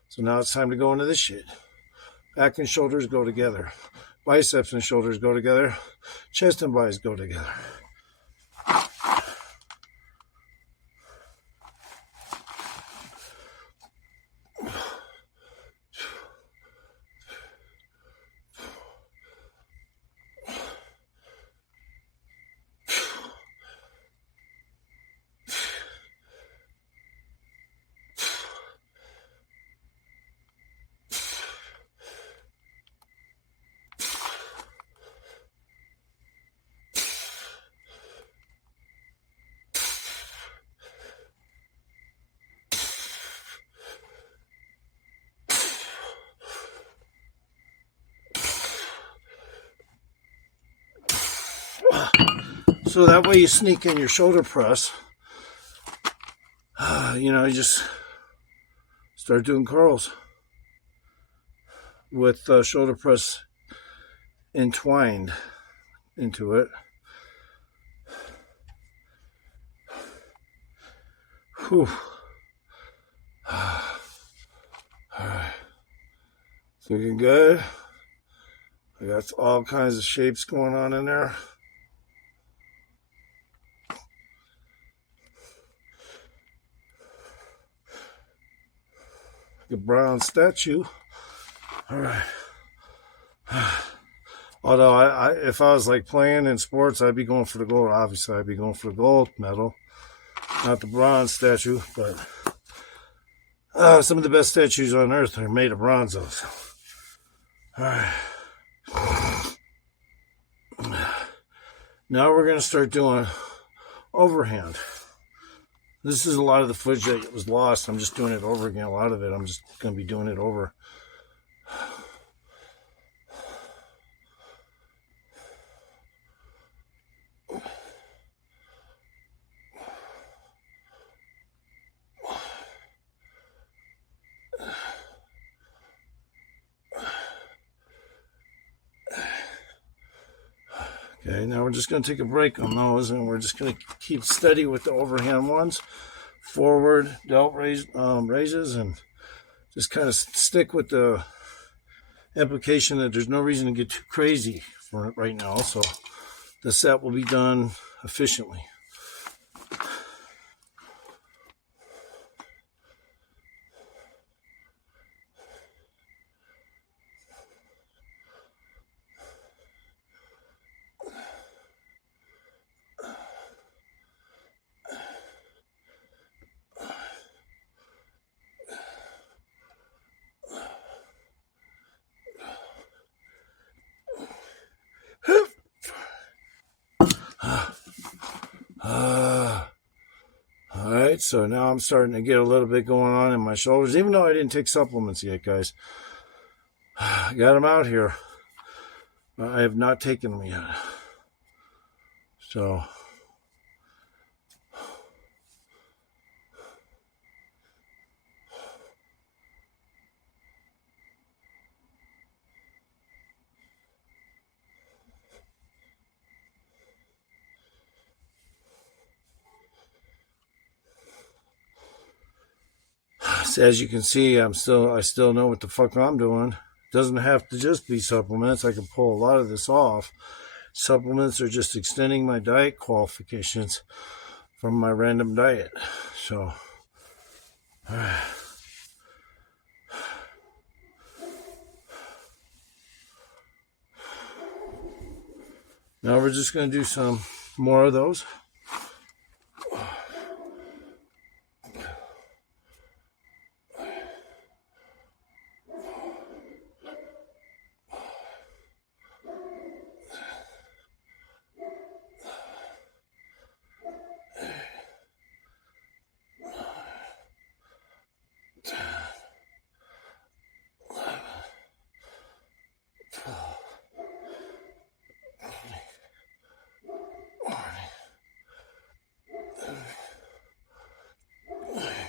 So now it's time to go into this shit. Back and shoulders go together. Biceps and shoulders go together. Chest and biceps go together. So that way you sneak in your shoulder press. You just start doing curls with shoulder press entwined into it. Whew. All right. It's looking good. I got all kinds of shapes going on in there. The bronze statue. All right. Although if I was like playing in sports, I'd be going for the gold. Obviously, I'd be going for the gold medal, not the bronze statue. But some of the best statues on earth are made of bronze. Though. So. All right. Now we're gonna start doing overhand. This is a lot of the footage that was lost. I'm just doing it over again. A lot of it, I'm just going to be doing it over. Okay, now we're just going to take a break on those, and we're just going to keep steady with the overhand ones. Forward delt raises, and just kind of stick with the implication that there's no reason to get too crazy for it right now. So the set will be done efficiently. Alright, so now I'm starting to get a little bit going on in my shoulders, even though I didn't take supplements yet, guys. I got them out here, but I have not taken them yet. So, as you can see, I still know what the fuck I'm doing. It doesn't have to just be supplements. I can pull a lot of this off. Supplements are just extending my diet qualifications from my random diet. So, all right. Now we're just going to do some more of those.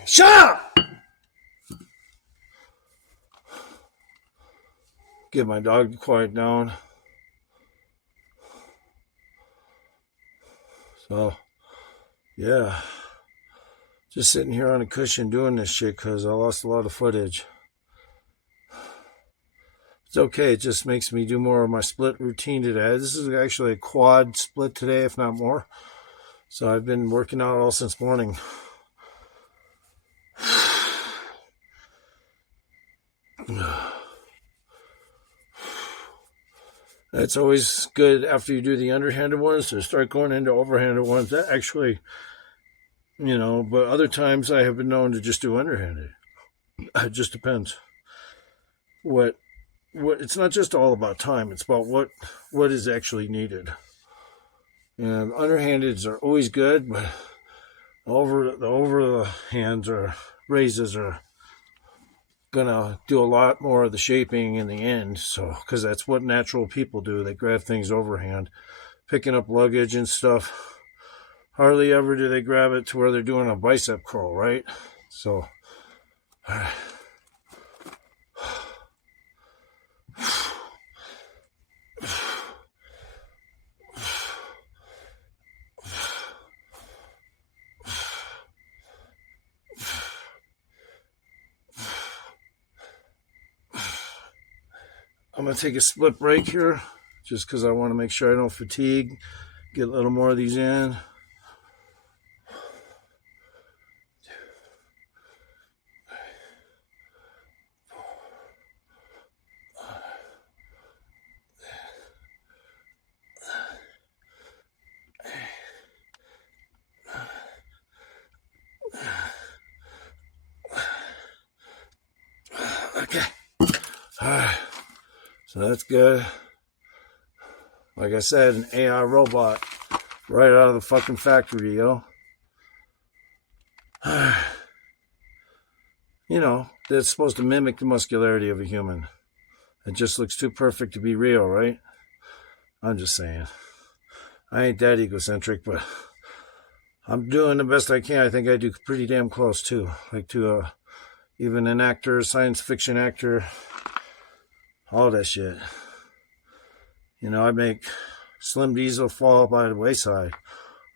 Shut up! Get my dog to quiet down. So, yeah. Just sitting here on a cushion doing this shit because I lost a lot of footage. It's okay. It just makes me do more of my split routine today. This is actually a quad split today, if not more. So I've been working out all since morning. It's always good after you do the underhanded ones to start going into overhanded ones. That actually, but other times I have been known to just do underhanded. It just depends. What it's not just all about time. It's about what is actually needed. And underhandeds are always good, but the overhands or raises are gonna do a lot more of the shaping in the end. So, because that's what natural people do. They grab things overhand, picking up luggage and stuff. Hardly ever do they grab it to where they're doing a bicep curl, right? So, I'm going to take a split break here just because I want to make sure I don't fatigue. Get a little more of these in. Okay. All right. So that's good. Like I said, an AI robot right out of the fucking factory, yo. That's supposed to mimic the muscularity of a human. It just looks too perfect to be real, right? I'm just saying. I ain't that egocentric, but I'm doing the best I can. I think I do pretty damn close, too. Like to even an actor, science fiction actor, all that shit. I make Slim Diesel fall by the wayside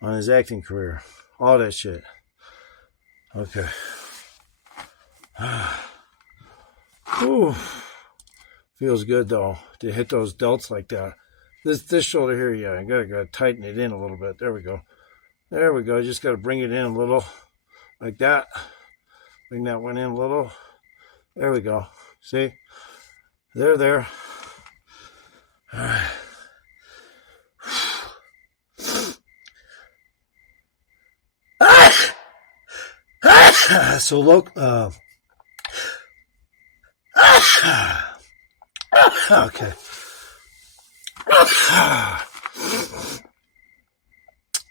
on his acting career. All that shit. Okay. Ooh. Feels good, though, to hit those delts like that. This shoulder here, yeah, I gotta tighten it in a little bit. There we go. There we go. Just gotta bring it in a little. Like that. Bring that one in a little. There we go. See? There. All right. So look, okay.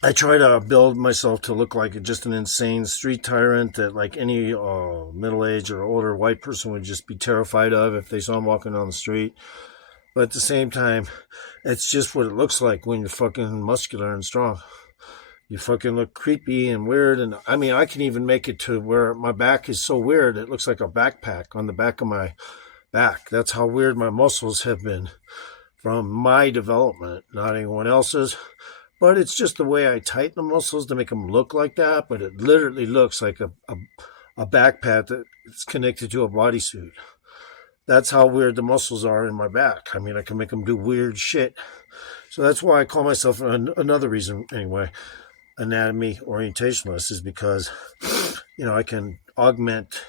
I try to build myself to look like just an insane street tyrant that like any middle-aged or older white person would just be terrified of if they saw him walking down the street. But at the same time, it's just what it looks like when you're fucking muscular and strong. You fucking look creepy and weird. And I mean, I can even make it to where my back is so weird, it looks like a backpack on the back of my back. That's how weird my muscles have been from my development, not anyone else's. But it's just the way I tighten the muscles to make them look like that. But it literally looks like a backpack that's connected to a bodysuit. That's how weird the muscles are in my back. I mean, I can make them do weird shit. So that's why I call myself, another reason anyway, anatomy orientationalist, is because, I can augment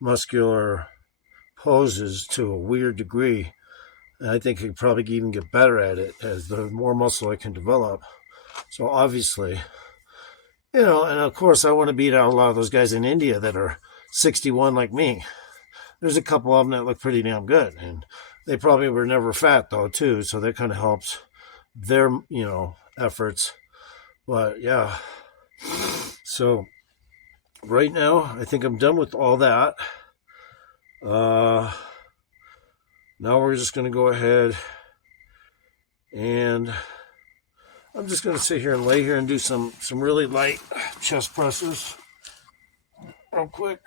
muscular poses to a weird degree And I think I could probably even get better at it as the more muscle I can develop. So obviously, and of course I want to beat out a lot of those guys in India that are 61 like me. There's a couple of them that look pretty damn good. And they probably were never fat though too. So that kind of helps their, efforts. But yeah. So right now, I think I'm done with all that. Now we're just going to go ahead and I'm just going to sit here and lay here and do some really light chest presses real quick.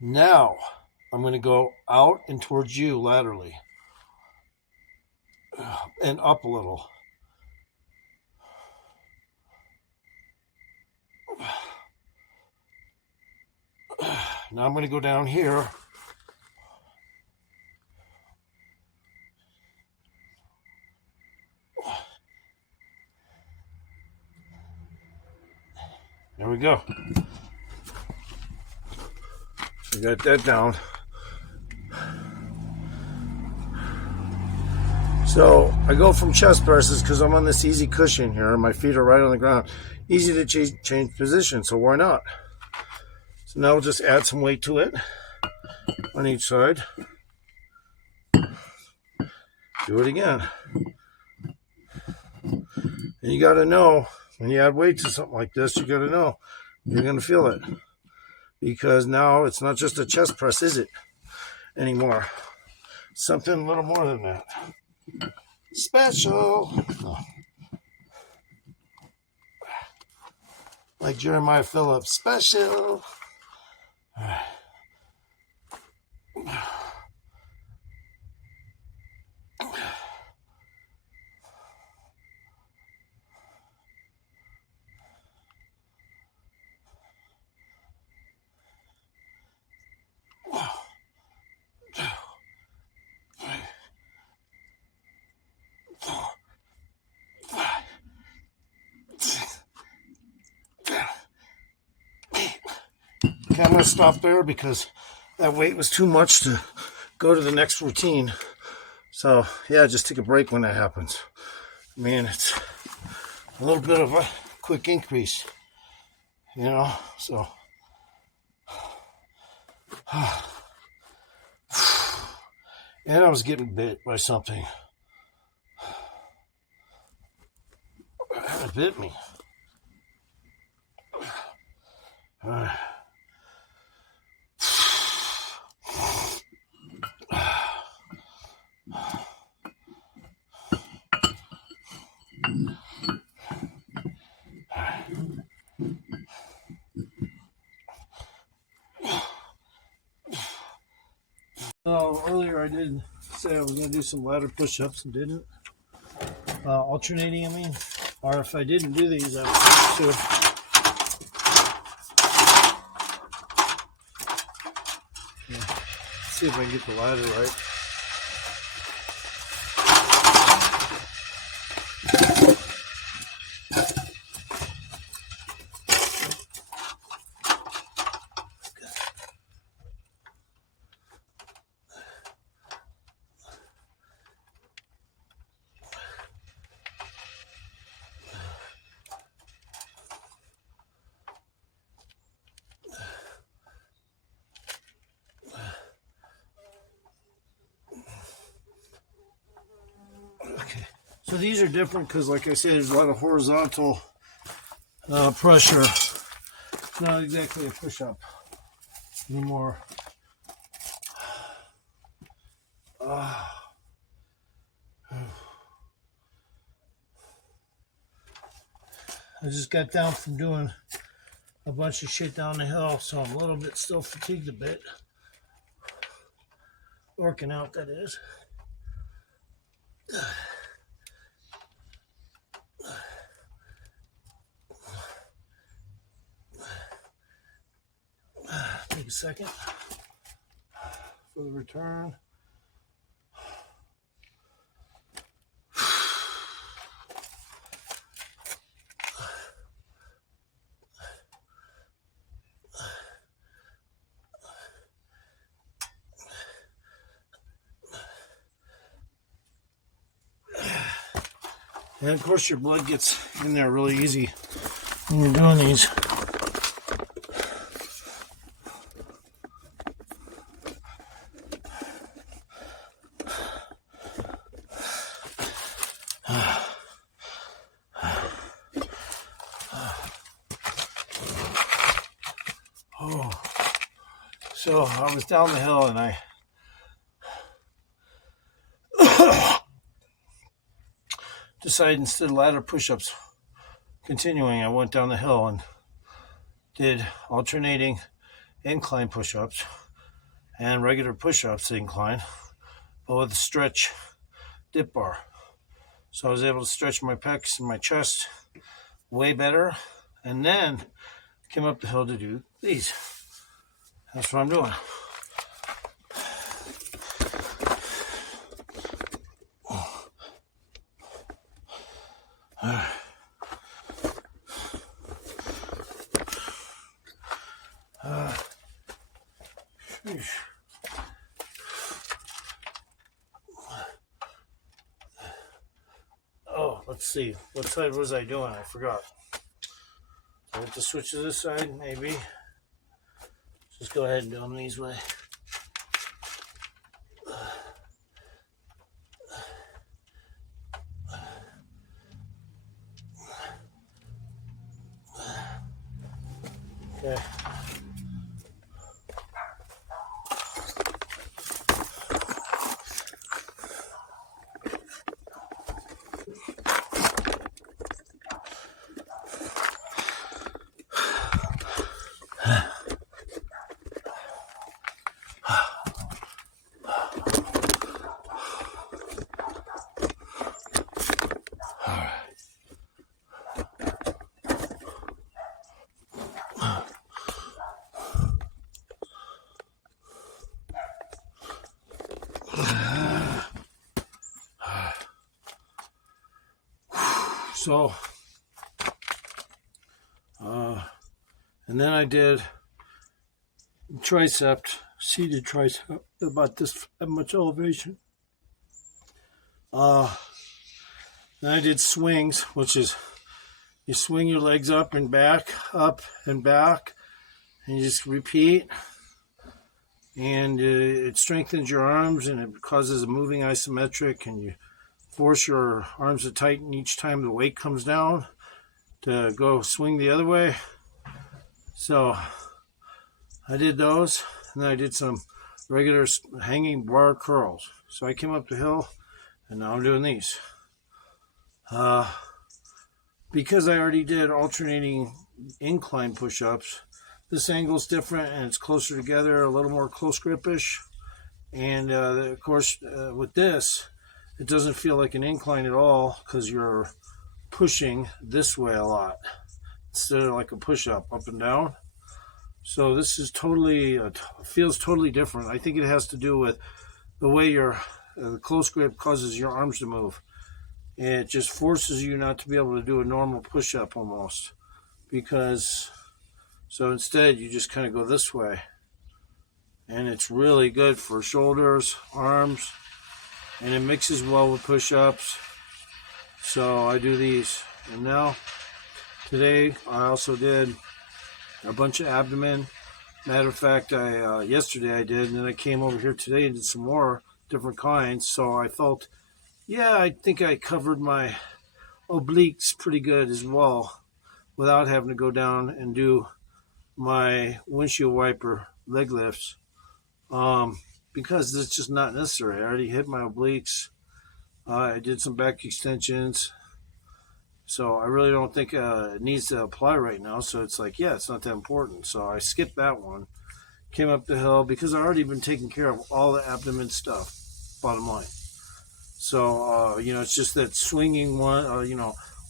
Now I'm going to go out and towards you laterally and up a little. Now I'm going to go down here. There we go. We got that down. So I go from chest presses because I'm on this easy cushion here and my feet are right on the ground. Easy to change position, so why not? So now we'll just add some weight to it on each side. Do it again. And you got to know, when you add weight to something like this, you got to know you're going to feel it. Because now it's not just a chest press, is it? Anymore. Something a little more than that. Special. Oh. Like Jeremiah Phillips. Special. All right. Okay, I'm going to stop there because that weight was too much to go to the next routine. So, yeah, just take a break when that happens. I mean, it's a little bit of a quick increase, so. And I was getting bit by something. It bit me. All right. So earlier I did say I was going to do some ladder push-ups and didn't. Alternating, I mean. Or if I didn't do these, I would have to. Yeah. Let's see if I can get the ladder right. Okay, so these are different because, like I said, there's a lot of horizontal pressure. It's not exactly a push-up anymore. I just got down from doing a bunch of shit down the hill, so I'm a little bit still fatigued a bit. Working out, that is. Take a second for the return. And of course your blood gets in there really easy when you're doing these. Oh, so I was down the hill and I decided instead of ladder push-ups continuing, I went down the hill and did alternating incline push-ups and regular push-ups incline, but with a stretch dip bar. So I was able to stretch my pecs and my chest way better, and then came up the hill to do these. That's what I'm doing. Oh, let's see. What side was I doing? I forgot. I have to switch to this side, maybe. Just go ahead and do them these way. Okay. So, and then I did tricep, seated tricep, about this much elevation. Then I did swings, which is you swing your legs up and back, and you just repeat. And it strengthens your arms and it causes a moving isometric, and you force your arms to tighten each time the weight comes down to go swing the other way. So I did those, and then I did some regular hanging bar curls. So I came up the hill, and now I'm doing these. Because I already did alternating incline push-ups, this angle's different and it's closer together, a little more close gripish. And of course, with this, it doesn't feel like an incline at all because you're pushing this way a lot instead of like a push-up up and down. So this is totally, feels totally different. I think it has to do with the way your the close grip causes your arms to move. And it just forces you not to be able to do a normal push-up almost. So instead you just kind of go this way. And it's really good for shoulders, arms, and it mixes well with push-ups. So I do these. And now, today, I also did a bunch of abdomen. Matter of fact, yesterday I did, and then I came over here today and did some more different kinds. So I felt, yeah, I think I covered my obliques pretty good as well without having to go down and do my windshield wiper leg lifts. Because it's just not necessary. I already hit my obliques. I did some back extensions. So I really don't think it needs to apply right now. So it's like, yeah, it's not that important. So I skipped that one. Came up the hill because I already been taking care of all the abdomen stuff, bottom line. So, it's just that swinging one,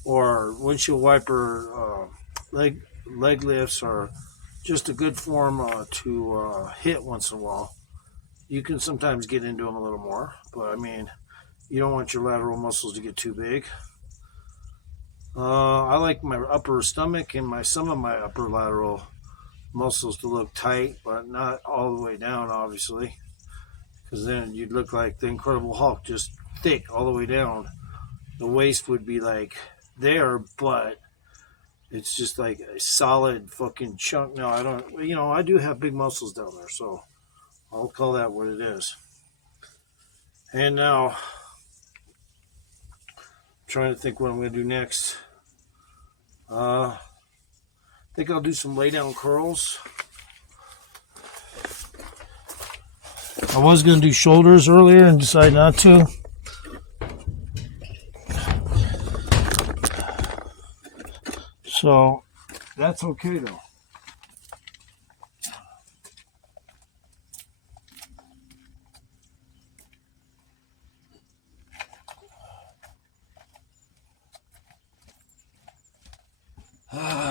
or windshield wiper leg lifts are just a good form to hit once in a while. You can sometimes get into them a little more, but I mean, you don't want your lateral muscles to get too big. I like my upper stomach and some of my upper lateral muscles to look tight, but not all the way down, obviously, because then you'd look like the Incredible Hulk, just thick all the way down. the waist would be like there, but it's just like a solid fucking chunk. No, I don't. I do have big muscles down there, so I'll call that what it is. And now, I'm trying to think what I'm going to do next. I think I'll do some lay down curls. I was going to do shoulders earlier and decided not to. So that's okay though.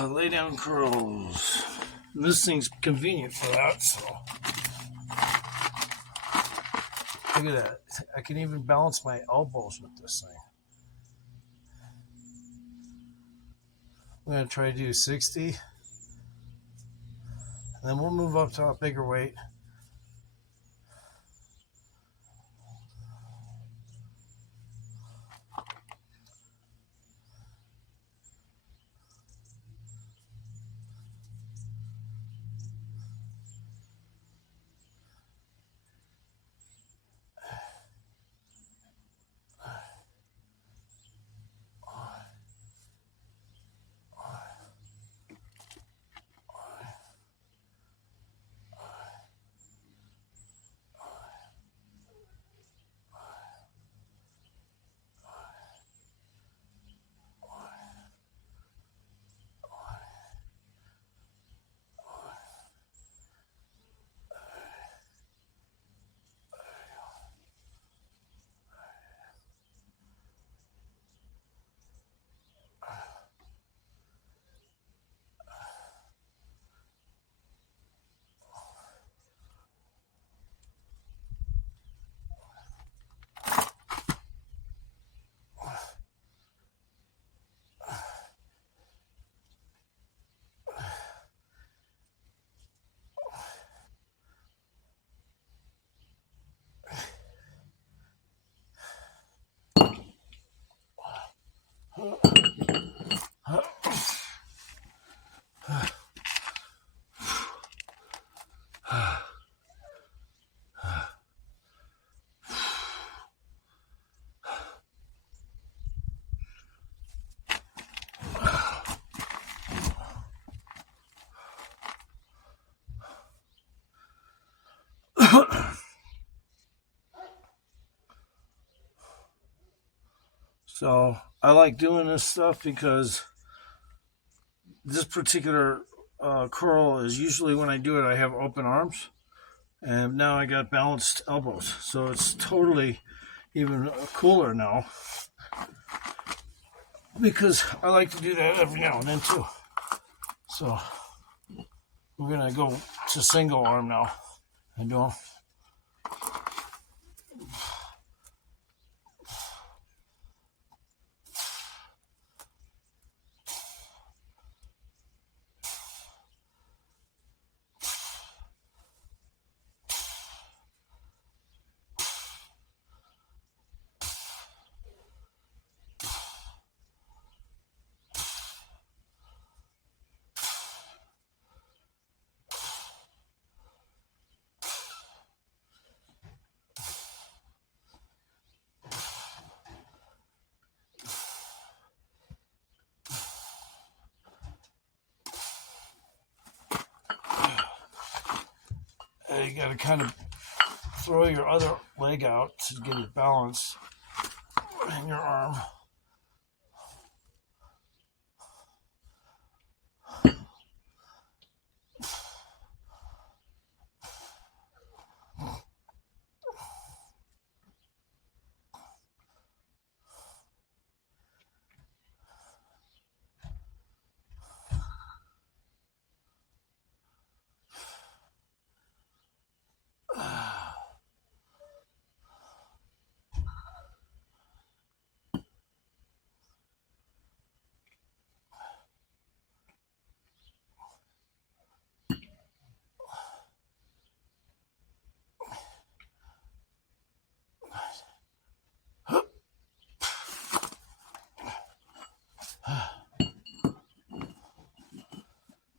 Lay down curls. And this thing's convenient for that, so. Look at that. I can even balance my elbows with this thing. I'm going to try to do 60. And then we'll move up to a bigger weight. So I like doing this stuff because this particular curl is usually when I do it, I have open arms. And now I got balanced elbows. So it's totally even cooler now. Because I like to do that every now and then too. So we're going to go to single arm now. And do you got to kind of throw your other leg out to get it balanced in your arm.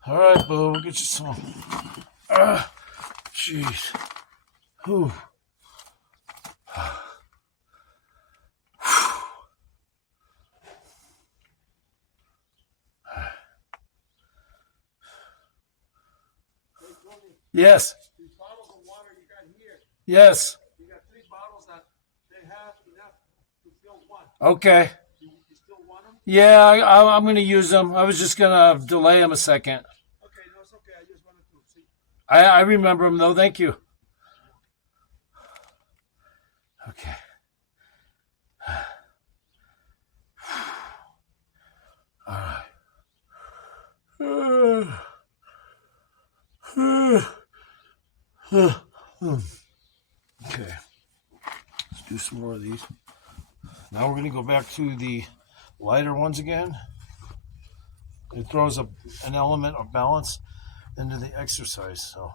All right, boo, we'll get you some. Jeez. Whew. Yes. These bottles of water you got here, Yes. you got 3 bottles that they have enough to fill one. Okay. You still want them? Yeah, I'm going to use them. I was just going to delay them a second. Okay, no, it's okay. I just wanted to see. I remember them, though. Thank you. Okay. All right. Okay. Let's do some more of these. Now we're going to go back to the lighter ones again. It throws an element of balance into the exercise. So.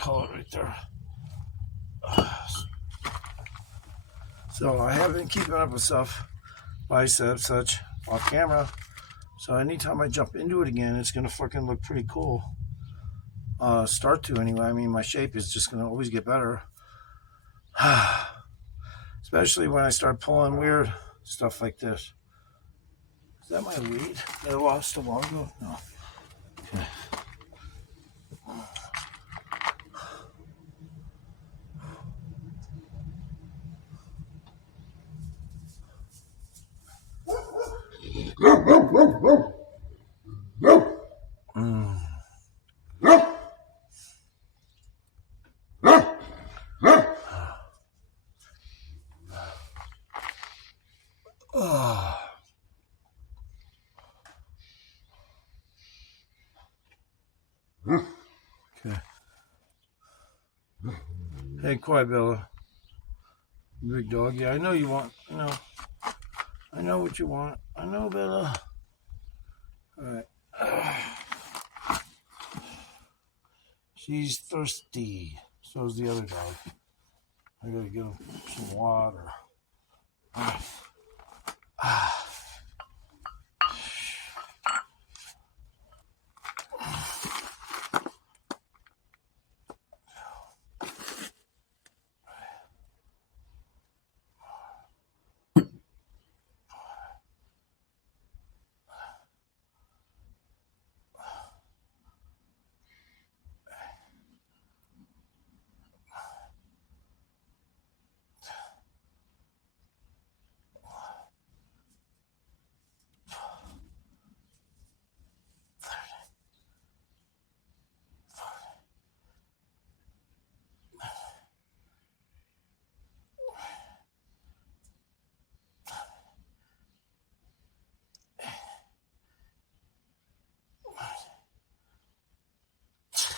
Call it right there. So I have been keeping up with stuff, biceps, such, off camera. So anytime I jump into it again, it's gonna fucking look pretty cool. Start to anyway. I mean, my shape is just gonna always get better. Especially when I start pulling weird stuff like this. Is that my weed that I lost a while ago? No. Okay. Okay. Hey, quiet, Bella. Big dog. Yeah, I know you want. I know what you want. I know, Bella. All right. She's thirsty. So is the other dog. I gotta give him some water.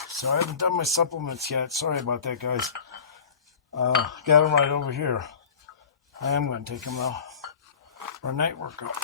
So I haven't done my supplements yet. Sorry about that, guys. Got them right over here. I am going to take them though for a night workout.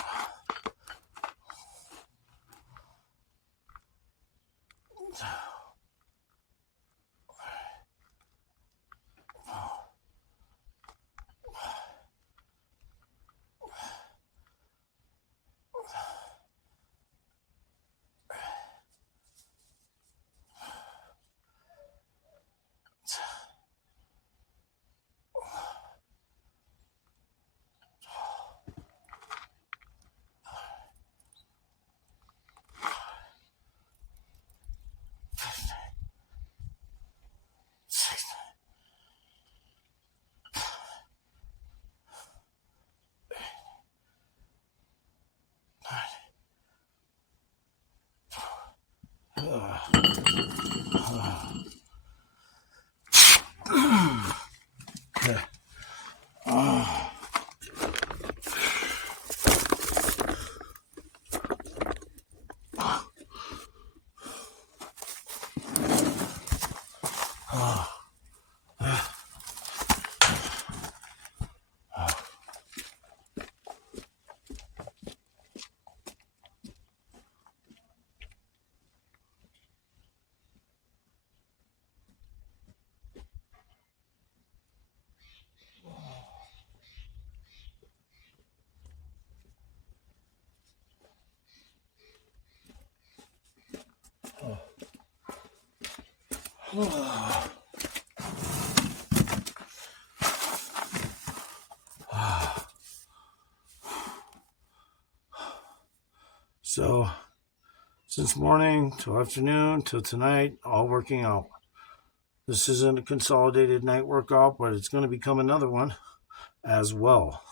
Okay. So, since morning till afternoon till tonight, all working out. This isn't a consolidated night workout, but it's going to become another one as well.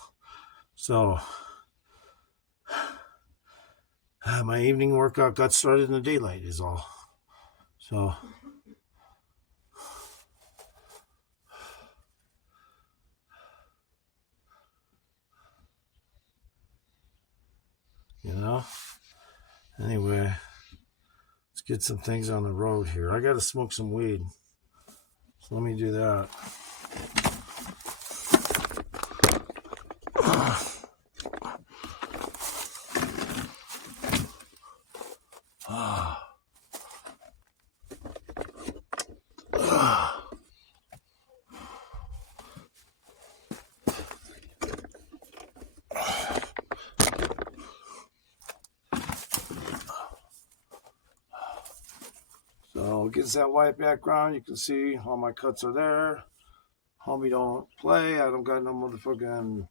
So, my evening workout got started in the daylight is all. So, you know, anyway, let's get some things on the road here. I got to smoke some weed. So let me do that. So against that white background, you can see all my cuts are there. Homie don't play. I don't got no motherfucking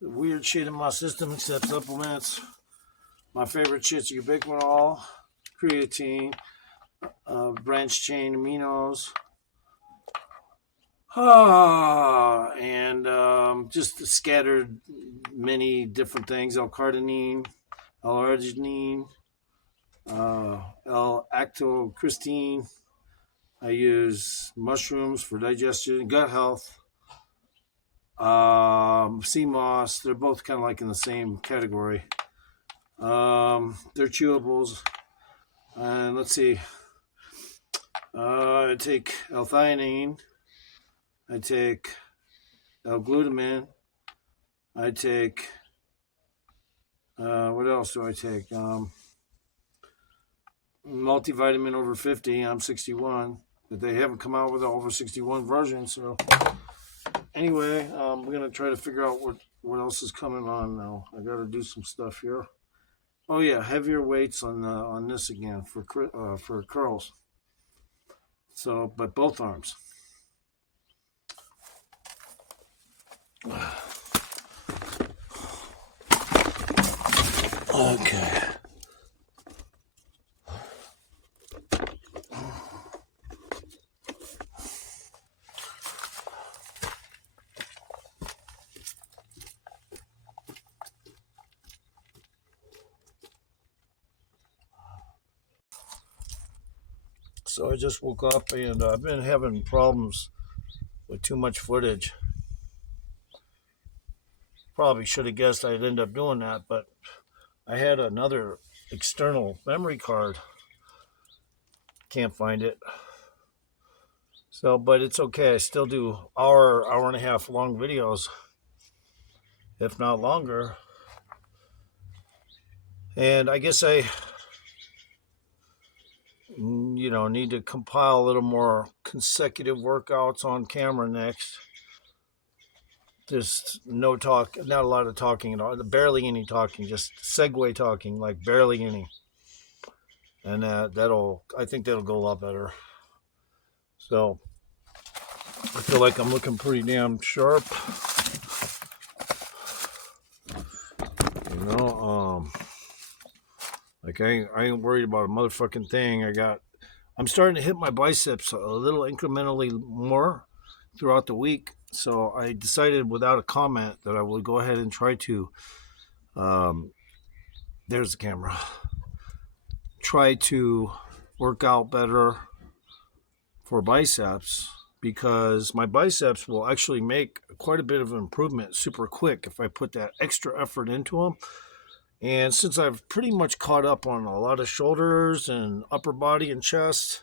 weird shit in my system except supplements. My favorite shit's ubiquinol, creatine, branched chain aminos, and just scattered many different things. L-carnitine, L-arginine, L-actylcysteine. I use mushrooms for digestion, gut health. Sea moss. They're both kind of like in the same category. They're chewables. And let's see. I take L-theanine. I take L-glutamine. I take. What else do I take? Multivitamin over 50. I'm 61. But they haven't come out with an over 61 version. So anyway, we're going to try to figure out what else is coming on now. I got to do some stuff here. Oh yeah, heavier weights on this again for curls. So, but both arms. Okay. So I just woke up and I've been having problems with too much footage. Probably should have guessed I'd end up doing that, but I had another external memory card. Can't find it. So, but it's okay. I still do hour and a half long videos, if not longer. And I guess I, need to compile a little more consecutive workouts on camera next. Just no talk, not a lot of talking at all, barely any talking, just segue talking, like barely any. And I think that'll go a lot better. So I feel like I'm looking pretty damn sharp. You know, like I ain't worried about a motherfucking thing. I'm starting to hit my biceps a little incrementally more throughout the week. So I decided without a comment that I would go ahead and try to, there's the camera, try to work out better for biceps, because my biceps will actually make quite a bit of an improvement super quick if I put that extra effort into them. And since I've pretty much caught up on a lot of shoulders and upper body and chest,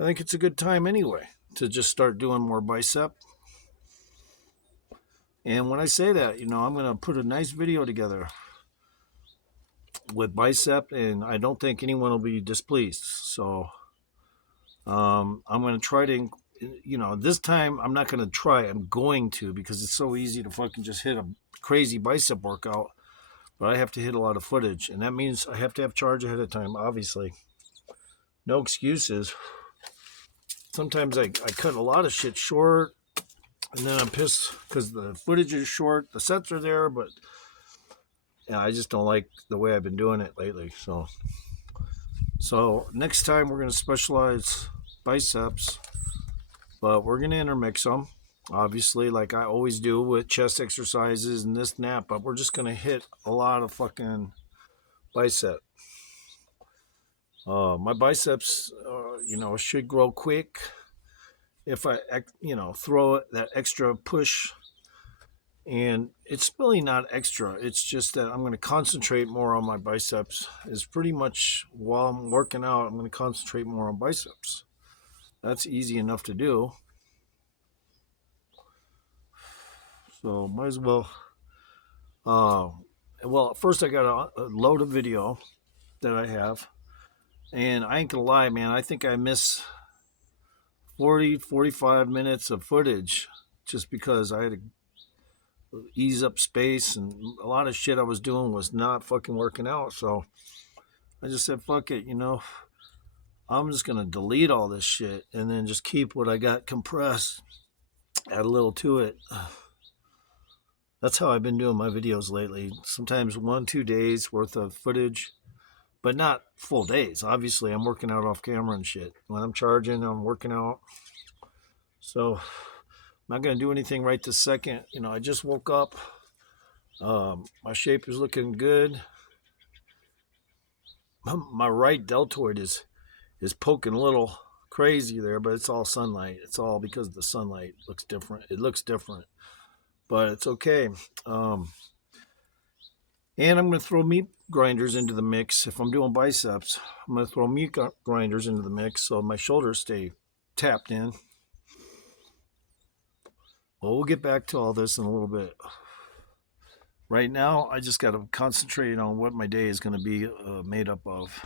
I think it's a good time anyway to just start doing more bicep. And when I say that, I'm going to put a nice video together with bicep, and I don't think anyone will be displeased. So I'm going to try to, this time I'm not going to try. I'm going to, because it's so easy to fucking just hit a crazy bicep workout. But I have to hit a lot of footage, and that means I have to have charge ahead of time, obviously. No excuses. Sometimes I cut a lot of shit short, and then I'm pissed because the footage is short. The sets are there, but yeah, I just don't like the way I've been doing it lately. So next time we're going to specialize biceps, but we're going to intermix them, obviously, like I always do with chest exercises and this and that, but we're just going to hit a lot of fucking bicep. My biceps, should grow quick if I, throw that extra push. And it's really not extra. It's just that I'm going to concentrate more on my biceps. Is pretty much while I'm working out, I'm going to concentrate more on biceps. That's easy enough to do. So might as well. Well, first I got to load a video that I have. And I ain't going to lie, man. I think I miss 45 minutes of footage just because I had to ease up space, and a lot of shit I was doing was not fucking working out. So I just said, fuck it, I'm just going to delete all this shit and then just keep what I got compressed, add a little to it. That's how I've been doing my videos lately. Sometimes 1-2 days worth of footage, but not full days. Obviously, I'm working out off camera and shit. When I'm charging, I'm working out. So I'm not going to do anything right this second. I just woke up. My shape is looking good. My right deltoid is poking a little crazy there, but it's all sunlight. It's all because the sunlight looks different. It looks different, but it's okay. And I'm going to throw meat grinders into the mix. If I'm doing biceps, I'm going to throw meat grinders into the mix so my shoulders stay tapped in. Well, we'll get back to all this in a little bit. Right now, I just got to concentrate on what my day is going to be made up of.